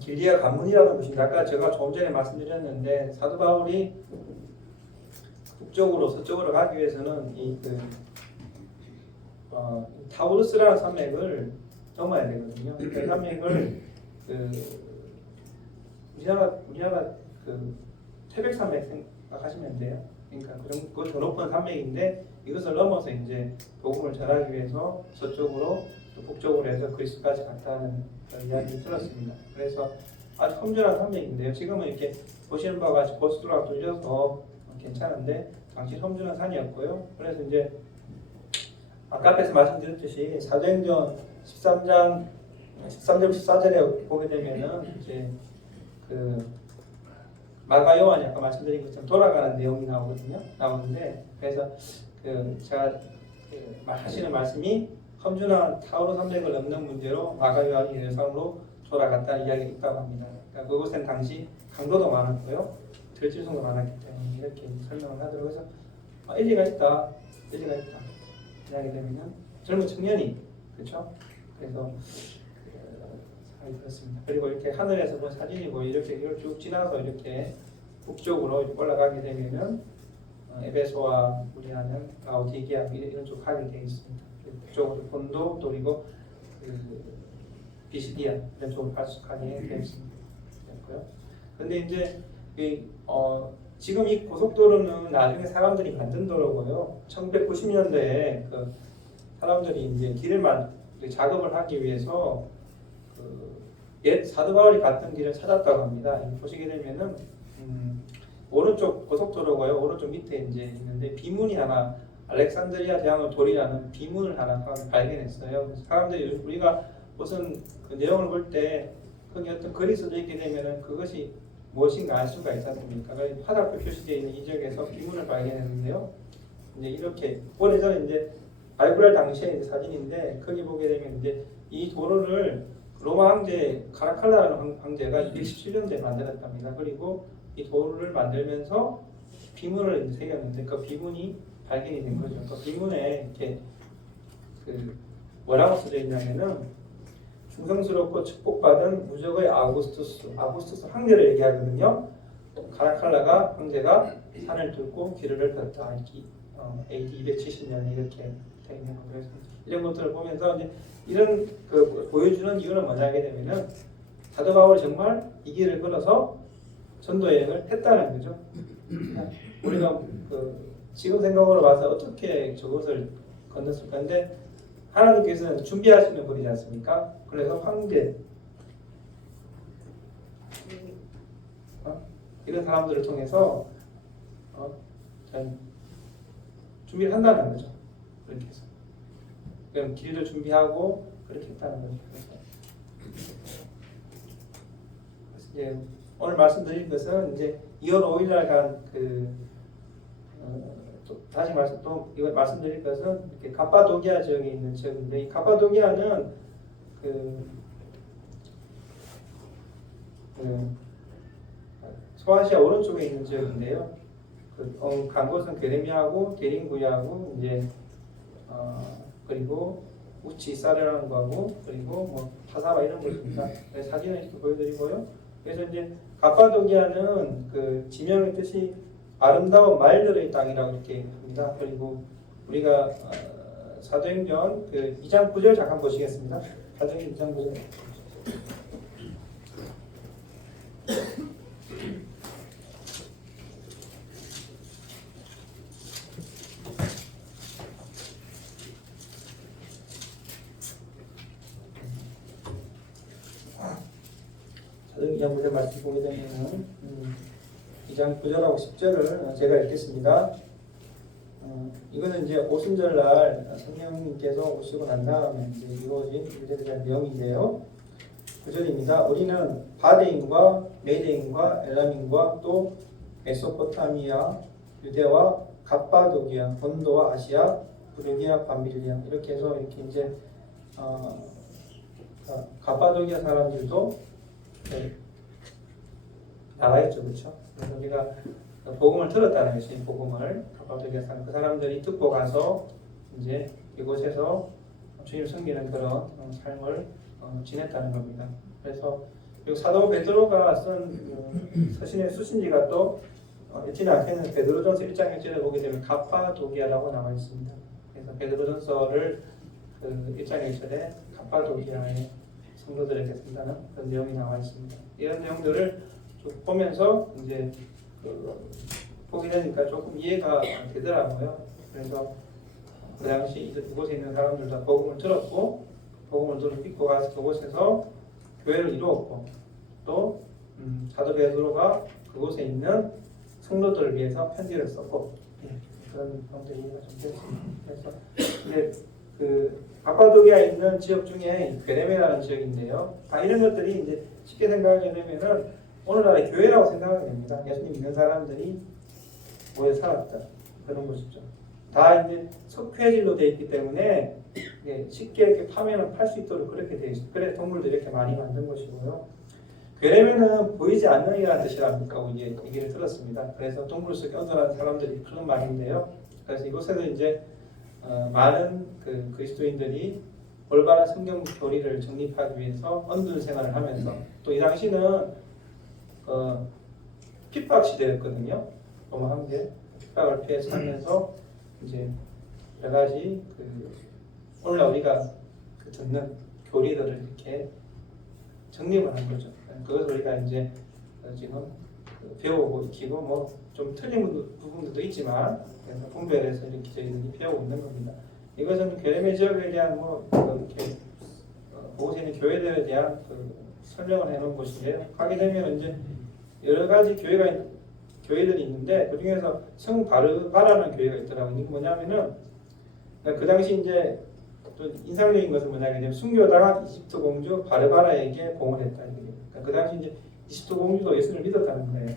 길리아 관문이라는 곳인데 아까 제가 조금 전에 말씀드렸는데 사도 바울이 북쪽으로 서쪽으로 가기 위해서는 이 타우루스라는 산맥을 넘어야 되거든요. 그 산맥을 우리나라 그 태백산맥 생각하시면 돼요. 그러니까 그건 더 높은 산맥인데 이것을 넘어서 이제 복음을 전하기 위해서 서쪽으로 또 북쪽으로 해서 그리스까지 갔다는 그런 이야기를 들었습니다. 그래서 아주 험준한 산맥인데요. 지금은 이렇게 보시는 바와 같이 고속도로가 뚫려서 괜찮은데 당시 험준한 산이었고요. 그래서 이제 아까 앞에서 말씀드렸듯이 사도행전 13장 14절에 보게 되면은 이제 그 마가 요한이 아까 말씀드린 것처럼 돌아가는 내용이 나오는데 그래서 그 제가 하시는 말씀이 험준한 타우로 산맥을 넘는 문제로 마가 요한이 예루살렘으로 돌아갔다는 이야기가 있다고 합니다. 그러니까 그곳엔 당시 강도도 많았고요, 들짐승도 많았기 때문에 이렇게 설명을 하도록 해서 일리가 있다. 이야기 되면은 젊은 청년이 그렇죠. 그래서 그렇습니다. 그리고 이렇게 하늘에서 본 사진이고 이렇게 쭉 지나서 이렇게 북쪽으로 올라가게 되면은 에베소와 우리나라는 라오디게아 이런 쪽 가게 되어 있습니다. 북쪽으로 본도 그리고 비시디아 이런 쪽으로 가게 되어 있습니다. 그런데 이제 지금 이 고속도로는 나중에 사람들이 만든 도로고요. 1990년대에 그 사람들이 이제 길을 작업을 하기 위해서 옛 사도 바울이 갔던 길을 찾았다고 합니다. 보시게 되면은 오른쪽 고속도로고요. 오른쪽 밑에 이제 있는데 비문이 하나 알렉산드리아 대왕의 돌이라는 비문을 하나 발견했어요. 그래서 사람들이 우리가 무슨 그 내용을 볼 때 거기 어떤 글이 써져 있게 되면은 그것이 무엇인가 알 수가 있지 않습니까? 화살표 표시되어 있는 이 지역에서 비문을 발견했는데요. 이제 이렇게 오래전에 이제 발굴할 당시의 사진인데 거기 보게 되면 이제 이 도로를 로마 황제 카라칼라라는 황제가 217년도에 만들었답니다. 그리고 이 도로를 만들면서 비문을 새겼는데 그 비문이 발견이 된 거죠. 그 비문에 이렇게 뭐라고 써져 있냐면은 충성스럽고 축복받은 무적의 아구스투스 황제를 얘기하거든요. 카라칼라가 황제가 산을 뚫고 길을 넓혔다. AD 270년에 이렇게 되어 있는 거고요. 이런 것들을 보면서 이제 이런 보여주는 이유는 뭐냐게 되면은 사도 바울이 정말 이 길을 걸어서 전도 여행을 했다는 거죠. 우리가 지금 생각으로 봐서 어떻게 저것을 건넜을 건데 하나님께서는 준비하시는 분이지 않습니까? 그래서 황제 이런 사람들을 통해서 준비를 한다는 거죠. 그렇게 해서 그럼 길을 준비하고 그렇게 했다는 거죠. 그래서 이제 오늘 말씀드릴 것은 이제 2월 5일날 간 다시 이거 말씀드릴 것은 이렇게 갑바도기아 지역에 있는 지역인데 이 갑바도기아는 소아시아 오른쪽에 있는 지역인데요. 간 곳은 게레미하고 게링구야하고 이제 그리고 우치사르라는 거하고 그리고 뭐 파사바 이런 곳입니다. 사진을 이렇게 보여드리고요. 그래서 이제 갑바도기아는 지명의 뜻이 아름다운 말들의 땅이라고 이렇게 합니다. 그리고 우리가 사도행전 2장 9절 잠깐 보시겠습니다. 사도행전 2장 9절. 사도행전 2장 9절 말씀 보게 되면은 2장 9절하고 10절을 제가 읽겠습니다. 이거는 이제 오순절날 성령님께서 오시고 난 다음에 이제 이루어진 일들에 대한 내용인데요. 9절입니다. 우리는 바데인과 메데인과 엘람인과 또 메소포타미아, 유대와 갑바도기아, 본도와 아시아, 부르기아, 밤빌리아 이렇게 해서 이렇게 이제 갑바도기아 사람들도 나와 있죠, 그렇죠? 그래서 우리가 복음을 들었다는 것이 복음을 갑바도기아 그 사람들이 듣고 가서 이제 이곳에서 주님 섬기는 그런 삶을 지냈다는 겁니다. 그래서 사도 베드로가 쓴 서신의 수신지가 또 잊지는 않겠는 베드로전서 1장 1절에 보게 되면 갑바도기아라고 나와 있습니다. 그래서 베드로전서를 1장 1절에 갑바도기아의 성도들에게 쓴다는 그런 내용이 나와 있습니다. 이런 내용들을 쭉 보면서 이제 보게 되니까 조금 이해가 되더라고요. 그래서 그 당시 이곳에 있는 사람들 다 복음을 들었고 복음을 들어 믿고 가서 그곳에서 교회를 이루었고 또 사도 베드로가 그곳에 있는 성도들을 위해서 편지를 썼고 그런 형태의 이해가 좀 됐습니다. 그래서 이제 갑바도기아에 있는 지역 중에 베레메라는 지역인데요. 다 이런 것들이 이제 쉽게 생각하게 되면은 오늘날의 교회라고 생각하게 됩니다. 예수님 믿는 사람들이 모여 살았다 그런 것이죠. 다 이제 석회질로 되어 있기 때문에 쉽게 이렇게 파면을 팔 수 있도록 그렇게 되어 있어요. 그래 동물들 이렇게 많이 만든 것이고요. 괴레면은 보이지 않는 이라는 뜻이라고 이제 얘기를 들었습니다. 그래서 동물 속에 언더라는 사람들이 그런 말인데요. 그래서 이곳에서 이제 많은 그리스도인들이 올바른 성경 교리를 정립하기 위해서 언둔 생활을 하면서 또 이 당시는 핍박 시대였거든요. 로마 황제 핍박을 피해서 살면서 이제 여러 가지 오늘날 우리가 듣는 교리들을 이렇게 정립을 한 거죠. 그것을 우리가 이제 지금 배우고 익히고 뭐 좀 틀린 부분들도 있지만 그래서 분별해서 이렇게 저희들이 배우고 있는 겁니다. 이것은 괴레메 지역에 대한 뭐 이렇게 그곳에 있는 교회들에 대한 설명을 해놓은 곳인데요. 가게 되면 이제 여러 가지 교회들이 있는데 그 중에서 성바르바라는 교회가 있더라고요. 이게 뭐냐면은 그 당시 이제 또 인상적인 것은 뭐냐면 순교당한 이집트 공주 바르바라에게 봉헌했다. 그러니까 그 당시 이제 이집트 공주도 예수를 믿었다는 거예요.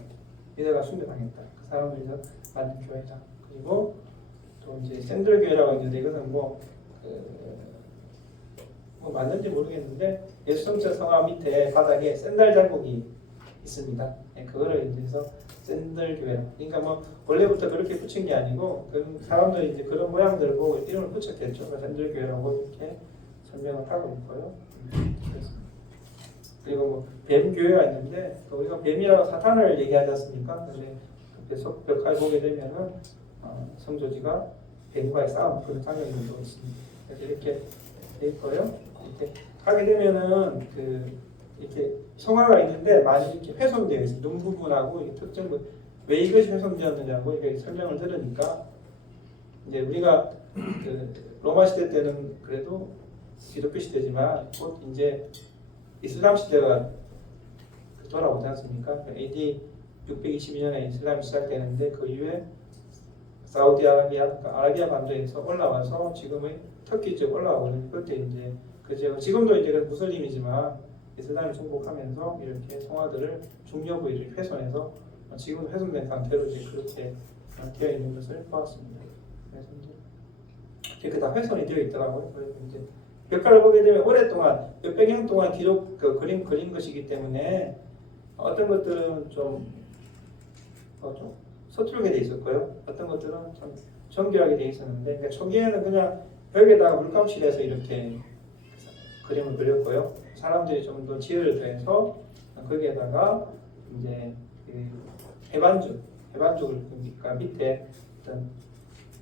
믿어가 순교당했다. 그 사람들이 만든 교회다. 그리고 또 이제 샌들 교회라고 있는데 이것은 뭐 맞는지 모르겠는데 예수성처 성화 밑에 바닥에 샌들 자국이 있습니다. 그거를 이제 해서 샌들 교회. 그러니까 뭐 원래부터 그렇게 붙인 게 아니고 그 사람들이 이제 그런 모양들을 보고 이름을 붙였겠죠. 샌들 교회라고 이렇게 설명을 하고 있고요. 그래서 그리고 뭐 뱀교회가 있는데 또 우리가 뱀이라고 사탄을 얘기하지 않습니까? 근데 그 벽화에 보게 되면은 성조지가 뱀과의 싸움 그런 장면이 또 있습니다. 그래서 이렇게 돼 있고요. 이렇게 하게 되면은 이렇게 성화가 있는데 많이 이렇게 훼손되어 있어요. 눈 부분하고 이게 특정 왜 이것이 훼손되었느냐고 이렇게 설명을 들으니까 이제 우리가 로마 시대 때는 그래도 기독교 시대지만 곧 이제 이슬람 시대가 돌아오지 않습니까? AD 622년에 이슬람이 시작되는데 그 이후에 사우디아라비아, 그러니까 아라비아 반도에서 올라와서 지금의 터키 쪽 올라오는 그때 이제 지금도 이제 무슬림이지만 이슬람을 정복하면서 이렇게 성화들을 중려부위를 훼손해서 지금도 훼손된 상태로 이제 그렇게 되어 있는 것을 보았습니다. 그래서 이제 이렇게 다 훼손이 되어 있더라고요. 그래서 이제 벽화를 보게 되면 오랫동안 몇백 년 동안 그린 것이기 때문에 어떤 것들은 좀 서툴게 돼 있었고요. 어떤 것들은 좀 정교하게 돼 있었는데 그러니까 초기에는 그냥 벽에다가 물감칠해서 이렇게 그림을 그렸고요. 사람들이 좀 더 지혜를 더해서 거기에다가 이제 해반죽을 그러니까 밑에 어떤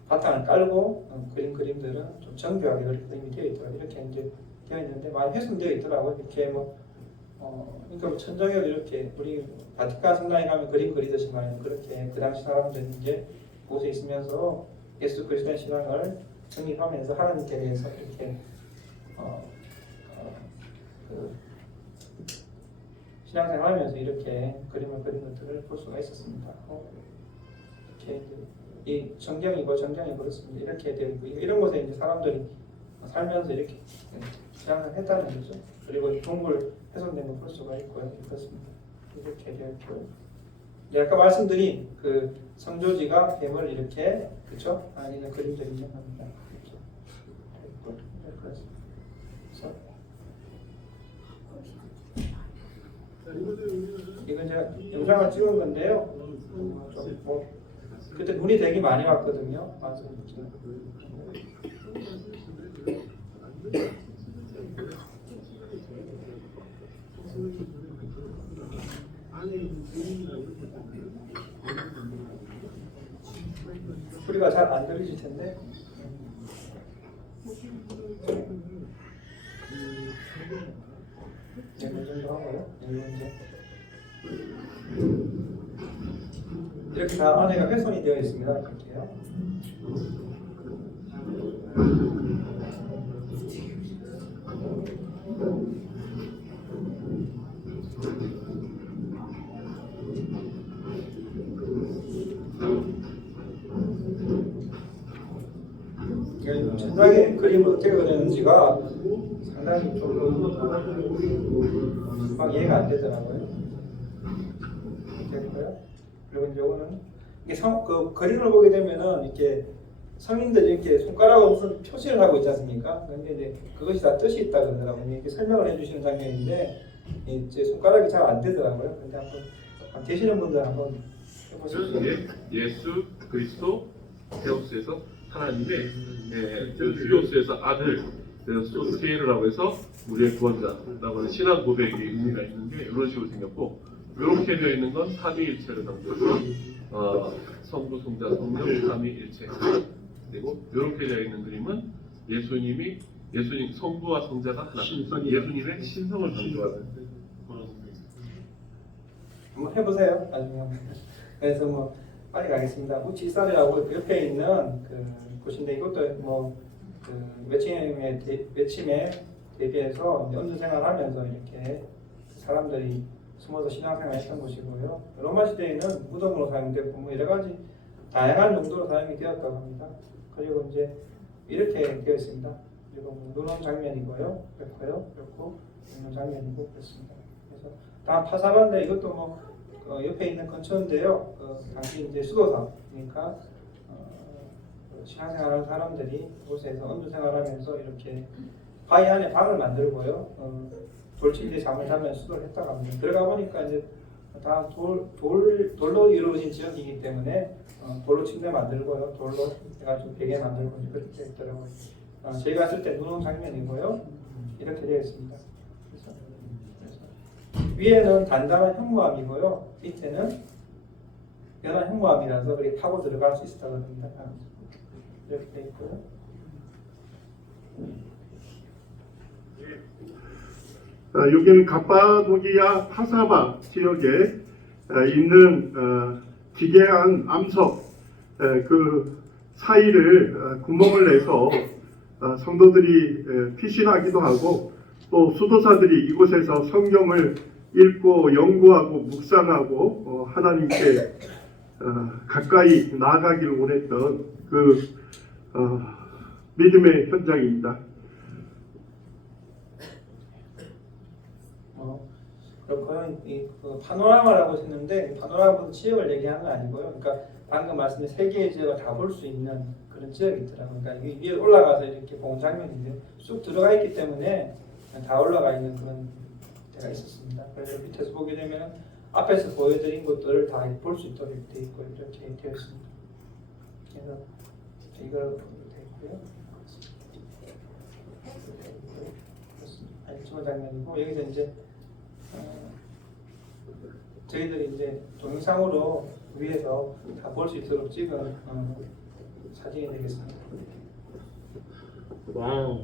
바탕을 깔고 그림들은 좀 정교하게 그림이 되어 있더라고요. 이렇게 이제 되어 있는데 많이 훼손되어 있더라고요. 이렇게 그러니까 천정에 이렇게 우리 바티칸 성당에 가면 그림 그리듯이 말이에요. 그렇게 그 당시 사람들이 이제 곳에 있으면서 예수 그리스도의 신앙을 정립하면서 하나님께 대해서 이렇게 신앙생활하면서 이렇게 그림을 그린 것들을 볼 수가 있었습니다. 이렇게 이 정경이고 그렇습니다. 이렇게 되어 있고 이런 곳에 이제 사람들이 살면서 이렇게 신앙을 했다는 거죠. 그리고 동물 훼손된 거 볼 수가 있고요. 그렇습니다. 이렇게 되어 있고요. 아까 말씀드린 그 성조지가 뱀을 이렇게 그렇죠? 아니면 그림들이 인정합니다. 그래서 이건 제가 영상을 찍은 건데요. 그때 눈이 되게 많이 왔거든요. 소리가 잘 안 들리실 텐데. 이 정도 하고요. 이렇게 다 안에가 훼손이 되어 있습니다. 이렇게요. 전장의 그림을 어떻게 그리는지가 상당히 조금 막 이해가 안 되더라고요. 됐고요. 그리고 이제 이거는 이게 그 그림을 보게 되면은 이렇게 성인들이 이렇게 손가락으로 무슨 표시를 하고 있지 않습니까? 근데 이제 그것이 다 뜻이 있다 그러더라고요. 이렇게 설명을 해주시는 장면인데 이제 손가락이 잘 안 되더라고요. 근데 한번 되시는 분들 한번 해보시죠. 예수 그리스도 테오스에서 하나님의 주요스에서 아들 소스케이르라고 해서 우리의 구원자라고 하는 신앙 고백의 의미가 있는 게 이런 식으로 생겼고 이렇게 되어 있는 건 삼위일체를 강조해서 성부, 성자, 성령, 삼위일체 그리고 이렇게 되어 있는 그림은 예수님 성부와 성자가 하나 예수님의 신성을 강조하는 한번 해보세요. 나중에 한번. 그래서 빨리 가겠습니다. 우치살이라고 옆에 있는 곳인데 이것도 외침에 대비해서 연주 생활하면서 이렇게 사람들이 숨어서 신앙생활 했던 곳이고요. 로마 시대에는 무덤으로 사용됐고 여러 가지 다양한 용도로 사용이 되었다고 합니다. 그리고 이제 이렇게 되어 있습니다. 그리고 눈온 장면이고요. 그렇고 눈온 장면이고 그렇습니다. 그래서 다 파사반데 이것도 옆에 있는 근처인데요. 당시 이제 수도사 그러니까 신앙생활하는 사람들이 그곳에서 언주생활하면서 이렇게 바위 안에 방을 만들고요. 돌침대 잠을 자면 수도를 했다고 합니다. 들어가 보니까 이제 다 돌로 이루어진 지역이기 때문에 돌로 침대 만들고요. 돌로 해가지고 베개 만들고 그렇게 있더라고요. 저희가 갔을 때 눈 온 장면이고요. 이렇게 되어 있습니다. 그래서 위에는 단단한 현무암이고요. 밑에는 연한 현무암이라서 그렇게 파고 들어갈 수 있었다고 합니다. 이렇게 돼 있고요. 여기는 갑바도기아 타사바 지역에 있는 기계한 암석 그 사이를 구멍을 내서 성도들이 피신하기도 하고 또 수도사들이 이곳에서 성경을 읽고 연구하고 묵상하고 하나님께 가까이 나아가기를 원했던 그 믿음의 현장입니다. 그렇고요. 그 파노라마라고 했는데 파노라마는 지역을 얘기하는 건 아니고요. 그러니까 방금 말씀드린 세 개의 지역을 다 볼 수 있는 그런 지역이 있더라고요. 그러니까 위에 올라가서 이렇게 본 장면인데 쑥 들어가 있기 때문에 다 올라가 있는 그런 데가 있었습니다. 그래서 밑에서 보게 되면 앞에서 보여드린 것들을 다 볼 수 있도록 되어 있고 이렇게 되어 있습니다. 그래서 이거 되어 있고요. 안쪽의 장면이고 여기서 이제 저희들이 이제 동영상으로 위에서 다 볼 수 있도록 찍은 사진이 되겠습니다. 와우.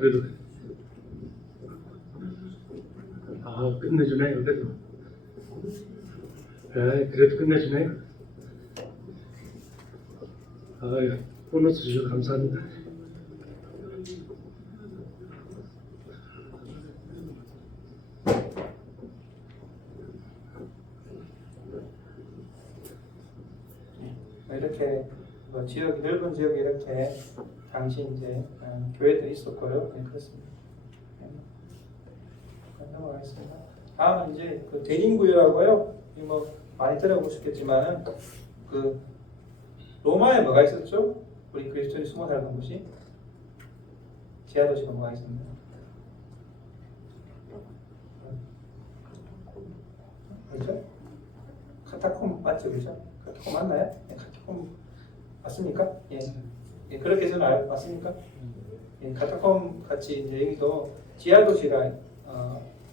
그래도 끝내주네. 그래도 끝내주네. 보너스 주셔서 감사합니다. 이렇게 지역 넓은 지역에 이렇게 당시 이제 교회들이 있었고요. 네, 그렇습니다. 넘어가겠습니다. 다음은 이제 그 대림구요라고요. 뭐 많이 들어보셨겠지만은 그 로마에 뭐가 있었죠? 우리 그리스도인이 숨어 살던 곳이 지하 도시가 뭐가 있었나요? 그렇죠? 카타콤 맞죠, 그렇죠? 카타콤 맞나요? 네, 카타콤 맞습니까? 예, 예 그렇게 저는 맞습니까? 예, 카타콤 같이 이제 여기도 지하 도시가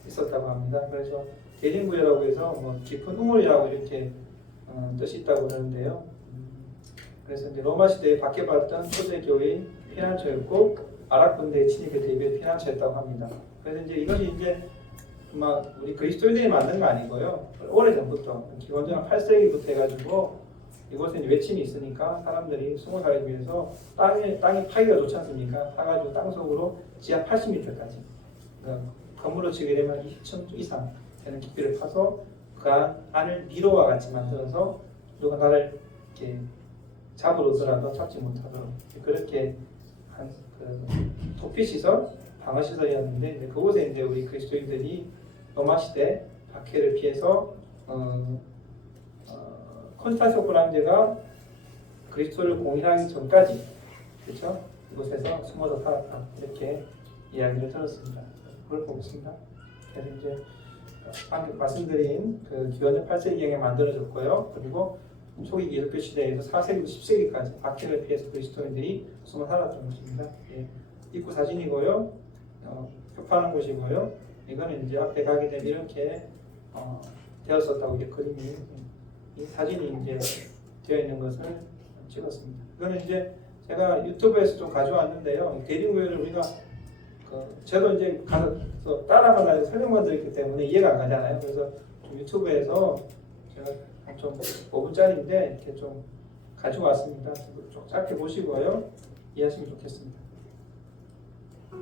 있었다고 합니다. 그래서 대림구요라고 해서 뭐 깊은 우물이라고 이렇게 뜻이 있다고 그러는데요. 그래서 이제 로마 시대에 박해받던 초대 교회인 피난처였고 아랍 군대의 침입에 대비해 피난처였다고 합니다. 그래서 이제 이것이 이제 막 우리 그리스도인들이 만든 거 아니고요. 오래 전부터 기원전 8세기부터 해가지고 이곳에 이제 외침이 있으니까 사람들이 숨어 살기 위해서 땅이 파기가 좋지 않습니까? 파가지고 땅 속으로 지하 80m까지 그러니까 건물로 치게 되면 20층 이상 되는 깊이를 파서 그 안을 미로와 같이 만들어서 누가 나를 이렇게 잡으러 오더라도 잡지 못하도록 그렇게 한 그 도피 시설, 방어 시설이었는데 이제 그곳에 이제 우리 그리스도인들이 로마 시대 박해를 피해서 콘스탄티노플 황제가 그리스도를 공인하기 전까지 그렇죠? 이곳에서 숨어서 살았다 이렇게 이야기를 들었습니다. 그걸 보겠습니다. 그래서 이제 방금 말씀드린 그 기원전 8세기경에 만들어졌고요. 그리고 초기 기독교 시대에서 4세기부터 10세기까지 박해를 피해서 그리스도인들이 숨어 살았던 곳입니다. 예. 입구 사진이고요. 표파하는 곳이고요. 이거는 이제 앞에 가게 되면 이렇게 되었었다고 이제 그림이 이 사진이 이제 되어 있는 것을 찍었습니다. 이거는 이제 제가 유튜브에서 좀 가져왔는데요. 대림구요를 우리가 저도 이제 가서 따라가려고 설명만 드렸기 때문에 이해가 안 가잖아요. 그래서 좀 유튜브에서 제가 좀 5분짜리인데 이렇게 좀 가지고 왔습니다. 좀 짧게 보시고요. 이해하시면 좋겠습니다.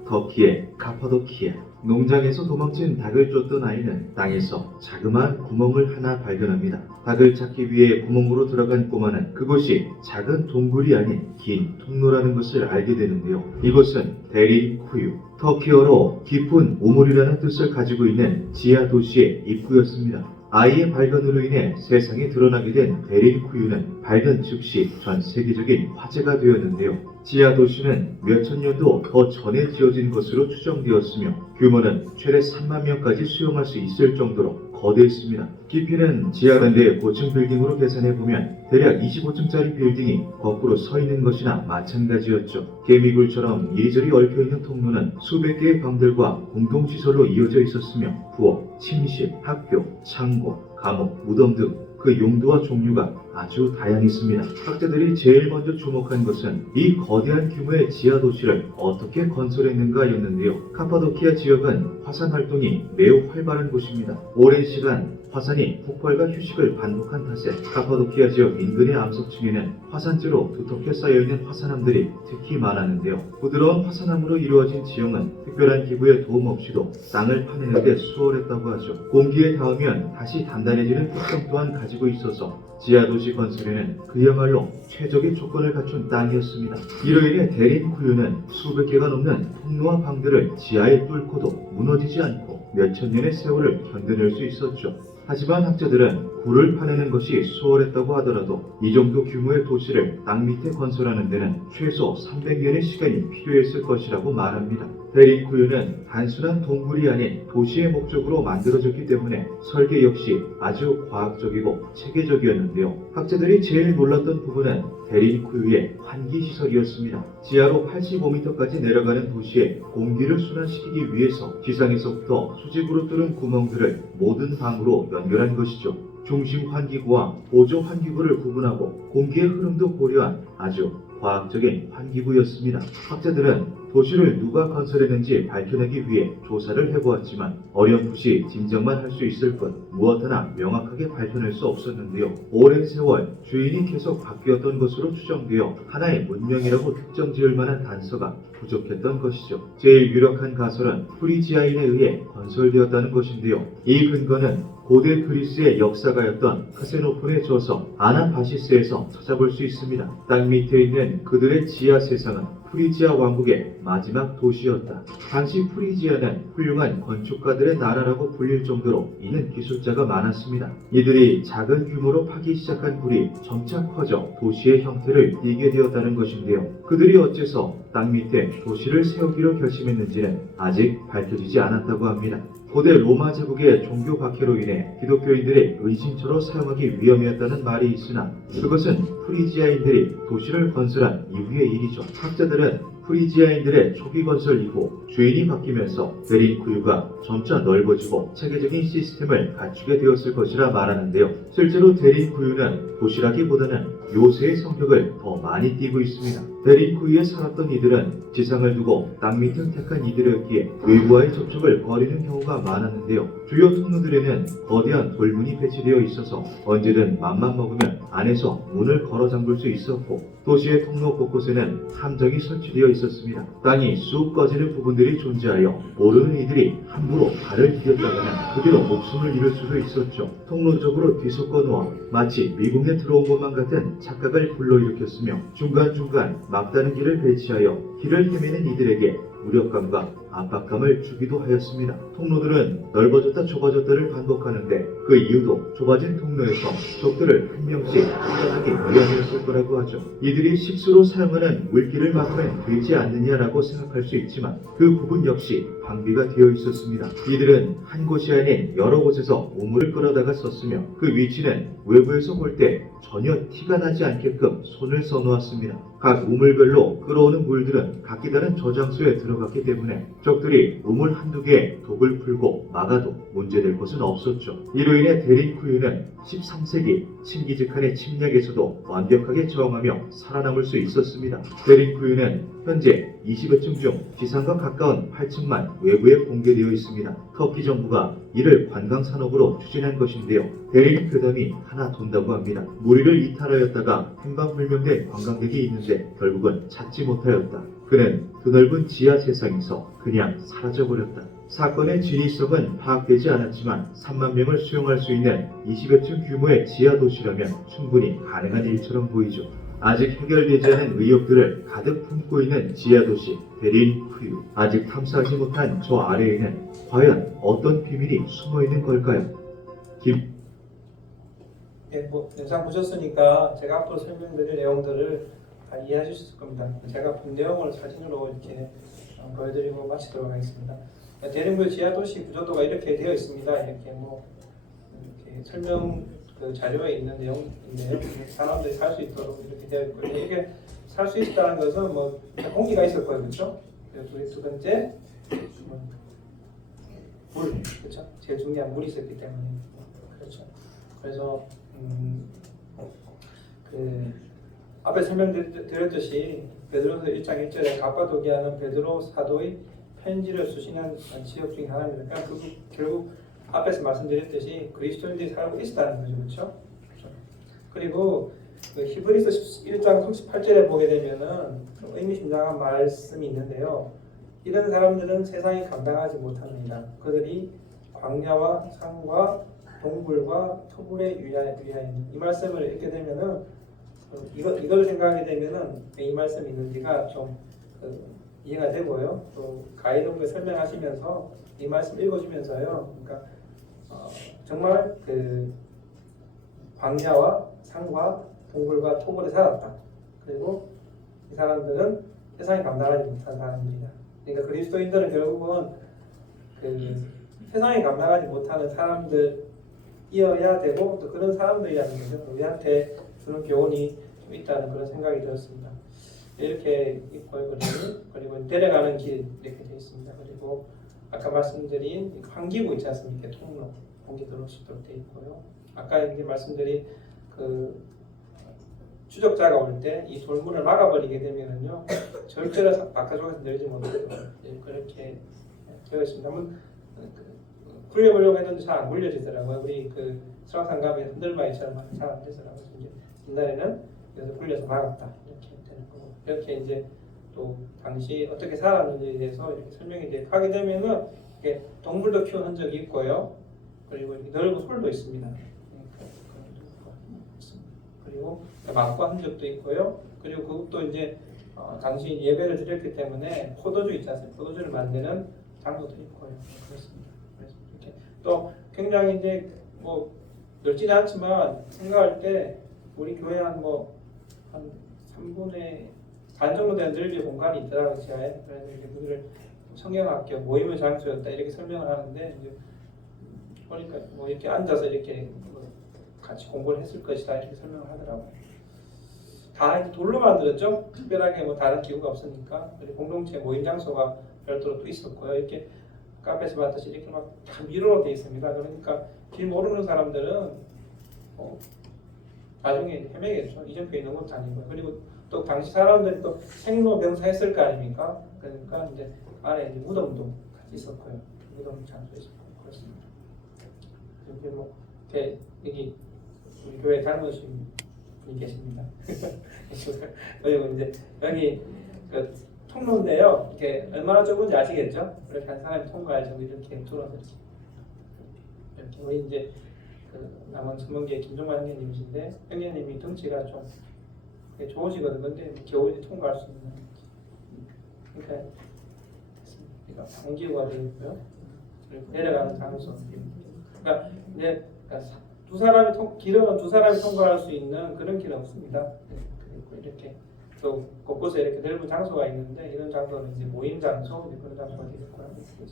터키의 카파도키아 농장에서 도망친 닭을 쫓던 아이는 땅에서 자그마한 구멍을 하나 발견합니다. 닭을 찾기 위해 구멍으로 들어간 꼬마는 그곳이 작은 동굴이 아닌 긴 통로라는 것을 알게 되는데요. 이곳은 데린쿠유, 터키어로 깊은 우물이라는 뜻을 가지고 있는 지하 도시의 입구였습니다. 아이의 발견으로 인해 세상에 드러나게 된 데린쿠유는 발견 즉시 전 세계적인 화제가 되었는데요. 지하 도시는 몇천 년도 더 전에 지어진 것으로 추정되었으며 규모는 최대 3만 명까지 수용할 수 있을 정도로 거대했습니다. 깊이는 지하단대의 고층 빌딩으로 계산해보면 대략 25층짜리 빌딩이 거꾸로 서 있는 것이나 마찬가지였죠. 개미굴처럼 이리저리 얽혀있는 통로는 수백 개의 방들과 공동시설로 이어져 있었으며 부엌, 침실, 학교, 창고, 감옥, 무덤 등 그 용도와 종류가 아주 다양했습니다. 학자들이 제일 먼저 주목한 것은 이 거대한 규모의 지하 도시를 어떻게 건설했는가였는데요. 카파도키아 지역은 화산 활동이 매우 활발한 곳입니다. 오랜 시간 화산이 폭발과 휴식을 반복한 탓에 카파도키아 지역 인근의 암석층에는 화산재로 두텁게 쌓여있는 화산암들이 특히 많았는데요. 부드러운 화산암으로 이루어진 지형은 특별한 기구의 도움 없이도 땅을 파내는 데 수월했다고 하죠. 공기에 닿으면 다시 단단해지는 특성 또한 가지고 있어서 지하도시 건설에는 그야말로 최적의 조건을 갖춘 땅이었습니다. 이로 인해 데린쿠유는 수백 개가 넘는 통로와 방들을 지하에 뚫고도 무너지지 않고 몇천 년의 세월을 견뎌낼 수 있었죠. 하지만 학자들은 굴을 파내는 것이 수월했다고 하더라도 이 정도 규모의 도시를 땅 밑에 건설하는 데는 최소 300년의 시간이 필요했을 것이라고 말합니다. 데린쿠유는 단순한 동굴이 아닌 도시의 목적으로 만들어졌기 때문에 설계 역시 아주 과학적이고 체계적이었는데요. 학자들이 제일 놀랐던 부분은 데린쿠유의 환기시설이었습니다. 지하로 85m까지 내려가는 도시에 공기를 순환시키기 위해서 지상에서부터 수직으로 뚫은 구멍들을 모든 방으로 연결한 것이죠. 중심 환기구와 보조 환기구를 구분하고 공기의 흐름도 고려한 아주 과학적인 환기구였습니다. 학자들은 도시를 누가 건설했는지 밝혀내기 위해 조사를 해보았지만 어렴풋이 짐작만 할 수 있을 것 무엇 하나 명확하게 밝혀낼 수 없었는데요. 오랜 세월 주인이 계속 바뀌었던 것으로 추정되어 하나의 문명이라고 특정 지을 만한 단서가 부족했던 것이죠. 제일 유력한 가설은 프리지아인에 의해 건설되었다는 것인데요. 이 근거는 고대 그리스의 역사가였던 크세노폰의 저서 아나바시스에서 찾아볼 수 있습니다. 땅 밑에 있는 그들의 지하 세상은 프리지아 왕국의 마지막 도시였다. 당시 프리지아는 훌륭한 건축가들의 나라라고 불릴 정도로 이는 기술자가 많았습니다. 이들이 작은 규모로 파기 시작한 굴이 점차 커져 도시의 형태를 띠게 되었다는 것인데요. 그들이 어째서 땅 밑에 도시를 세우기로 결심했는지는 아직 밝혀지지 않았다고 합니다. 고대 로마 제국의 종교 박해로 인해 기독교인들의 은신처로 사용하기 위험이었다는 말이 있으나 그것은 프리지아인들이 도시를 건설한 이후의 일이죠. 학자들은 프리지아인들의 초기 건설 이후 주인이 바뀌면서 데린쿠유가 점차 넓어지고 체계적인 시스템을 갖추게 되었을 것이라 말하는데요. 실제로 데린쿠유는 도시라기보다는 요새의 성격을 더 많이 띠고 있습니다. 데린쿠유에 살았던 이들은 지상을 두고 땅 밑을 택한 이들이었기에 외부와의 접촉을 거리는 경우가 많았는데요. 주요 통로들에는 거대한 돌문이 배치되어 있어서 언제든 맘만 먹으면 안에서 문을 걸어 잠글 수 있었고 도시의 통로 곳곳에는 함정이 설치되어 있었습니다. 땅이 쑥 꺼지는 부분들이 존재하여 모르는 이들이 함부로 발을 디뎠다가는 그대로 목숨을 잃을 수도 있었죠. 통로적으로 뒤섞어 놓아 마치 미궁에 들어온 것만 같은 착각을 불러일으켰으며 중간중간 막다른 길을 배치하여 길을 헤매는 이들에게 무력감과 압박감을 주기도 하였습니다. 통로들은 넓어졌다 좁아졌다를 반복하는데 그 이유도 좁아진 통로에서 적들을 한 명씩 처단하기 위함이었을 거라고 하죠. 이들이 식수로 사용하는 물기를 막으면 되지 않느냐라고 생각할 수 있지만 그 부분 역시 방비가 되어 있었습니다. 이들은 한 곳이 아닌 여러 곳에서 우물을 끌어다가 썼으며 그 위치는 외부에서 볼 때 전혀 티가 나지 않게끔 손을 써놓았습니다. 각 우물별로 끌어오는 물들은 각기 다른 저장소에 들어갔기 때문에 적들이 우물 한두 개에 독을 풀고 막아도 문제될 것은 없었죠. 이로 인해 데린쿠유는 13세기 칭기즈칸의 침략에서도 완벽하게 저항하며 살아남을 수 있었습니다. 데린쿠유는 현재 20여 층 중 지상과 가까운 8층만 외부에 공개되어 있습니다. 터키 정부가 이를 관광 산업으로 추진한 것인데요. 데린 괴담이 하나 돈다고 합니다. 무리를 이탈하였다가 행방불명된 관광객이 있는데 결국은 찾지 못하였다. 그는 드넓은 지하 세상에서 그냥 사라져버렸다. 사건의 진위성은 파악되지 않았지만 3만 명을 수용할 수 있는 20여 층 규모의 지하 도시라면 충분히 가능한 일처럼 보이죠. 아직 해결되지 않은 의혹들을 가득 품고 있는 지하도시 데린쿠유. 아직 탐사하지 못한 저 아래에는 과연 어떤 비밀이 숨어 있는 걸까요? 영상 보셨으니까 제가 앞으로 설명드릴 내용들을 다 이해하실 겁니다. 제가 본 내용을 사진으로 이렇게 보여드리고 마치도록 하겠습니다. 데린쿠유 지하도시 구조도가 이렇게 되어 있습니다. 이렇게 설명 그 자료에 있는 내용인데요. 사람들이 살 수 있도록 이렇게 되어 있고 이게 살 수 있다는 것은 뭐 공기가 있었고요, 그렇죠? 그리고 두 번째 물, 그렇죠? 제일 중요한 물이 있었기 때문에 그렇죠. 그래서 그 앞에 설명드렸듯이 베드로서 1장 1절에 갑바도기아는 베드로 사도의 편지를 수신한 지역 중에 하나입니다. 그러니까 결국 앞에서 말씀드렸듯이 그리스도인들이 살고 있었다는 거죠, 그렇죠? 그리고 그 히브리서 1장 38절에 보게 되면은 의미심장한 말씀이 있는데요. 이런 사람들은 세상이 감당하지 못합니다. 그들이 광야와 산과 동굴과 토굴에 유하입니다. 이 말씀을 읽게 되면은 이걸 생각하게 되면은 이 말씀이 있는지가 좀 이해가 되고요. 또 가이드북에 설명하시면서 이 말씀 읽어주면서요. 그러니까 정말 그 광야와 산과 동굴과 토굴에 살았다. 그리고 이 사람들은 세상이 감당하지 못한 사람들이다. 그러니까 그리스도인들은 결국은 그 세상이 감당하지 못하는 사람들이어야 되고 또 그런 사람들이라는 거죠. 우리한테 주는 교훈이 좀 있다는 그런 생각이 들었습니다. 이렇게 있고요. 그리고 내려가는 길 이렇게 되어 있습니다. 그리고 아까 말씀드린 환기구 있지 않습니까? 통로 공기 들어올 수 있도록 되어 있고요. 아까 이제 말씀드린 그 추적자가 올 때 이 돌문을 막아버리게 되면은요 절대로 바깥쪽에서 내리지 못하도록 그렇게 되어 있습니다. 한번 굴려보려고 했는데 잘 안 굴려지더라고요. 우리 그 수락상감의 흔들바위처럼 잘 안 되더라고요. 이제 옛날에는 그래서 굴려서 막았다 이렇게 되는 거고 이렇게 이제 또 당시 어떻게 살았는지에 대해서 이렇게 설명이 하게 되면은 이게 동물도 키운 흔적이 있고요. 그리고 이렇게 넓은 솔도 있습니다. 그리고 막과 흔적도 있고요. 그리고 그것도 이제 당시 예배를 드렸기 때문에 포도주 있지 않습니까? 포도주를 만드는 장소도 있고요. 그렇습니다. 그래서 이렇게 또 굉장히 이제 뭐 넓지는 않지만 생각할 때 우리 교회 한 3분의 반 정도 되는 넓이 공간이 있더라고요. 지하에. 그래서 이제 그들을 성경학교 모임의 장소였다 이렇게 설명을 하는데 이제 보니까 뭐 이렇게 앉아서 이렇게 같이 공부를 했을 것이다 이렇게 설명을 하더라고요. 다 이제 돌로 만들었죠. 특별하게 뭐 다른 기구가 없으니까. 그리고 공동체 모임 장소가 별도로 또 있었고요. 이렇게 카페에서 봤듯이 이렇게 막 다 미로로 되어 있습니다. 그러니까 길 모르는 사람들은 나중에 헤매겠죠. 이정표에 있는 것도 아니고. 그리고 또 당시 사람들이 또 생로병사했을 거 아닙니까? 그러니까 이제 안에 이제 무덤도 같이 있었고요. 무덤 장소 있었고 그렇습니다. 이렇게 뭐 여기 우리 교회 닮으신 분이 계십니다. 그리고 이제 여기 그 통로인데요. 이렇게 얼마나 좁은지 아시겠죠? 이렇게 한 사람이 통과해서 이렇게 들어서 이렇게 우리 이제 그 남원 전문기의 김종만 형님이신데 형님이 덩치가 좀 좋으시거든요. 근데 겨울에 통과할 수 있는 그러니까 공기구가 되어 있고요. 그리고 내려가는 장소. 그러니까 이제 길은 두 사람이 통과할 수 있는 그런 길은 없습니다. 그리고 이렇게 또 곳곳에 이렇게 넓은 장소가 있는데 이런 장소는 이제 모임 장소 그런 장소가 되겠고요. 이렇게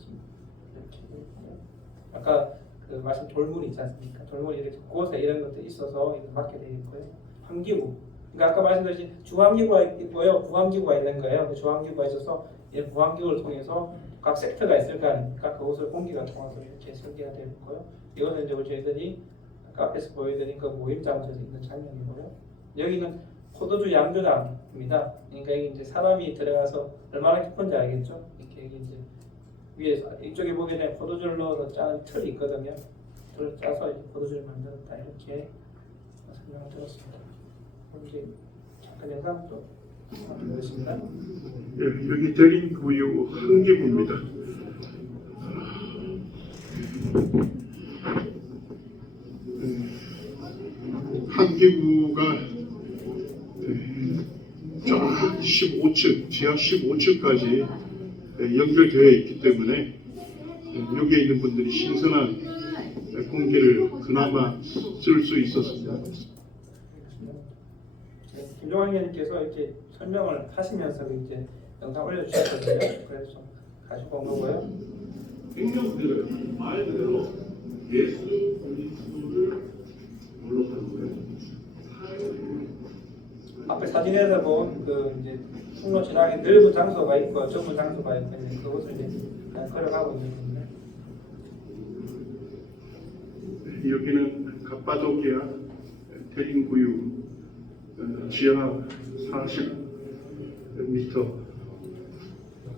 아까 그 말씀 돌문 있지 않습니까? 돌문이 이렇게 곳에 이런 것들이 있어서 이렇게 막게 되어 있고요. 환기구. 그러니까 아까 말씀드린 주환기구가 있고요, 부환기구가 있는 거예요. 그 주환기구가 있어서 이 부환기구를 통해서 각 섹터가 있을 거 아닙니까? 그곳을 공기가 통해서 이렇게 설계가 되어 있고요. 이거는 이제 저희들이 앞에서 보여드린 그 모임 장소에서 있는 장면이고요. 여기는 포도주 양조장입니다. 그러니까 여기 이제 사람이 들어가서 얼마나 깊은지 알겠죠? 이렇게 여기 이제 위에서 이쪽에 보게 되면 포도주를 넣어서 짜는 틀이 있거든요. 틀을 짜서 이제 포도주를 만들었다 이렇게 설명을 들었습니다. 이제 잠깐 영상 또 보겠습니다. 여기 저린 구유 한기구입니다. 한기구가 15층, 지하 15층까지 연결되어 있기 때문에 여기에 있는 분들이 신선한 공기를 그나마 쓸 수 있었습니다. 김종환 의원님께서 이렇게 설명을 하시면서 이제 영상 올려주셨거든요. 그래서 좀 가지고 온 거고요. 굉장히 말 그대로 예수 그리스도를 뭘로 하는 거예요? 앞에 사진에서 본 그 이제 통로 지나게 넓은 장소가 있고 좁은 장소가 있고 이제 그것을 이제 걸어가고 있는 건데. 여기는 갑바도기아 대인구유 지하 40m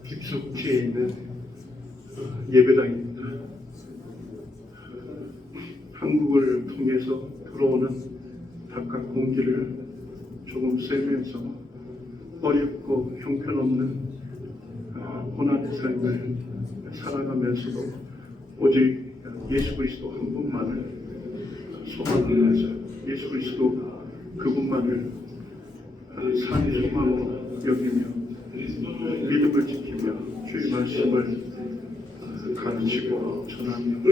깊숙지에 있는 예배당입니다. 한국을 통해서 들어오는 바깥 공기를 조금 쐬면서 어렵고 형편없는 고난의 삶을 살아가면서도 오직 예수 그리스도 한 분만을 소망하면서 예수 그리스도 그분만을 삶의 소망으로 여기며 믿음을 지키며 주의 말씀을 가르치고 전하며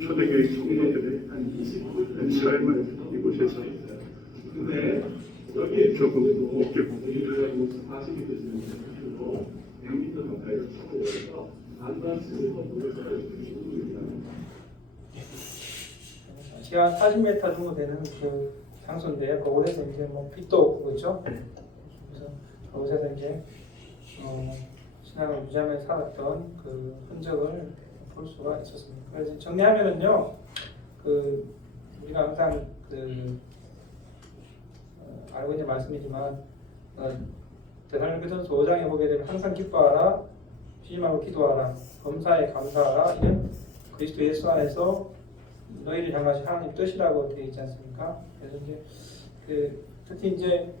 초대교회 성도들의 삶을 이곳에서 조금 느껴봅니다. 지하 40m 정도 되는 그 장소인데요. 그곳에서 이제 뭐 빛도 없고 그렇죠. 그래서 그곳에서 이제 신앙을 유지하며 살았던 그 흔적을 볼 수가 있었습니다. 그래서 정리하면은요, 그 우리가 항상 그 알고 있는 말씀이지만 데살로니가전서 5장에 보게 되면 항상 기뻐하라, 쉬지 말고 기도하라, 범사에 감사하라. 이는 그리스도 예수 안에서 너희를 향하신 하나님 뜻이라고 되어 있지 않습니까? 그래서 이제 그 특히 이제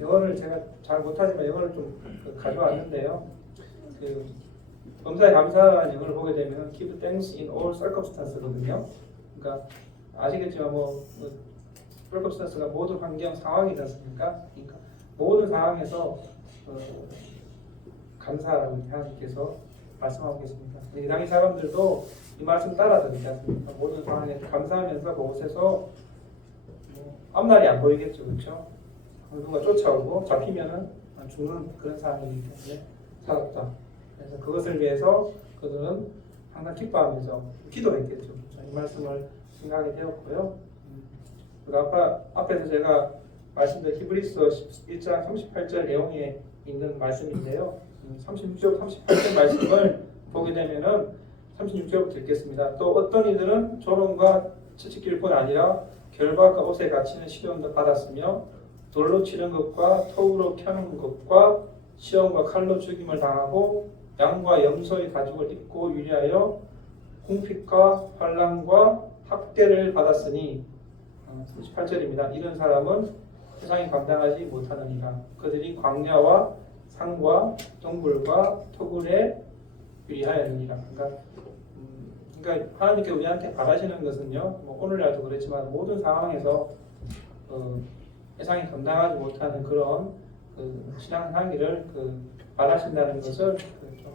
영어를 제가 잘 못하지만 영어를 좀 가져왔는데요. 그 범사에 감사하라는 영어를 보게 되면 give thanks in all circumstances거든요. 그러니까 아시겠지만 뭐 circumstance가 모든 환경 상황이지 않습니까? 그러니까 모든 상황에서 감사하라고 하나님께서 말씀하고 계십니다. 이 당시 사람들도 이 말씀 따라 듣지 않습니까? 모든 상황에 감사하면서 그곳에서 앞날이 안 보이겠죠, 그렇죠? 누가 쫓아오고 잡히면은 죽는 그런 상황이기 때문에 살았다. 그래서 그것을 위해서 그들은 항상 기뻐하면서 기도했겠죠. 그렇죠? 이 말씀을 생각하게 되었고요. 앞에서 제가 말씀드린 히브리서 1장 38절 내용에 있는 말씀인데요. 36절, 38절 말씀을 보게 되면은 36절부터 읽겠습니다. 또 어떤 이들은 조롱과 채찍질 뿐 아니라 결박과 옷에 갇히는 시련도 받았으며 돌로 치는 것과 톱으로 켜는 것과 시험과 칼로 죽임을 당하고 양과 염소의 가죽을 입고 유리하여 궁핍과 환난과 학대를 받았으니 38절입니다. 이런 사람은 세상이 감당하지 못하느니라. 그들이 광야와 산과 동굴과 토굴에 유리하였느니라. 그러니까 하나님께 우리한테 바라시는 것은요. 뭐 오늘날도 그렇지만 모든 상황에서 세상이 감당하지 못하는 그런 신앙 상기를 바라신다는 것을 좀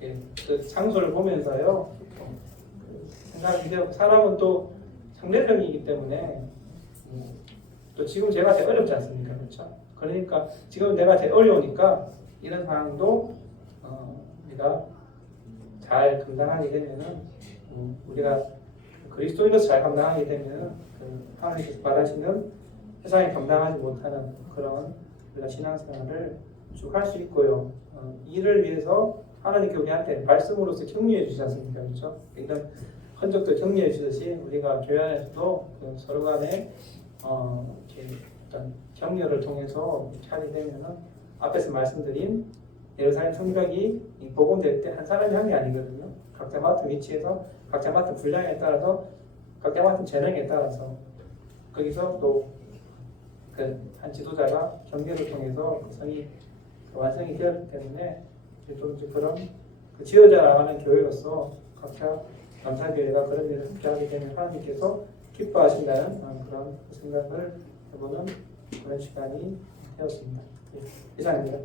이렇게 그 장소를 보면서요. 생각이 되고 사람은 또 상대적이기 때문에 또 지금 제가 제일 어렵지 않습니까? 그렇죠? 그러니까 지금 내가 제일 어려우니까 이런 상황도 우리가 잘 감당하게 되면은 우리가 그리스도인으로서 잘 감당하게 되면은 하나님께서 바라시는 세상에 감당하지 못하는 그런 우리가 신앙생활을 쭉 할 수 있고요. 이를 위해서 하나님께 우리한테 말씀으로서 격려해 주시지 않습니까? 그렇죠? 이런 흔적도 격려해 주듯이 우리가 교회 안에서도 서로 간에 이렇게 어떤 격려를 통해서 하게 되면은 앞에서 말씀드린 예루살렘 성벽이 복원될 때 한 사람이 한 게 아니거든요. 각자 맡은 위치에서 각자 맡은 분량에 따라서 각자 맡은 재능에 따라서 거기서 또 한 지도자가 경계를 통해서 그 성이 완성이 되었기 때문에 좀 그런 지어져 나가는 교회로서 각자 감사교회가 그런 일을 함께하게 되면 하나님께서 기뻐하신다는 그런 생각을 해보는 그런 시간이 되었습니다. 이상입니다.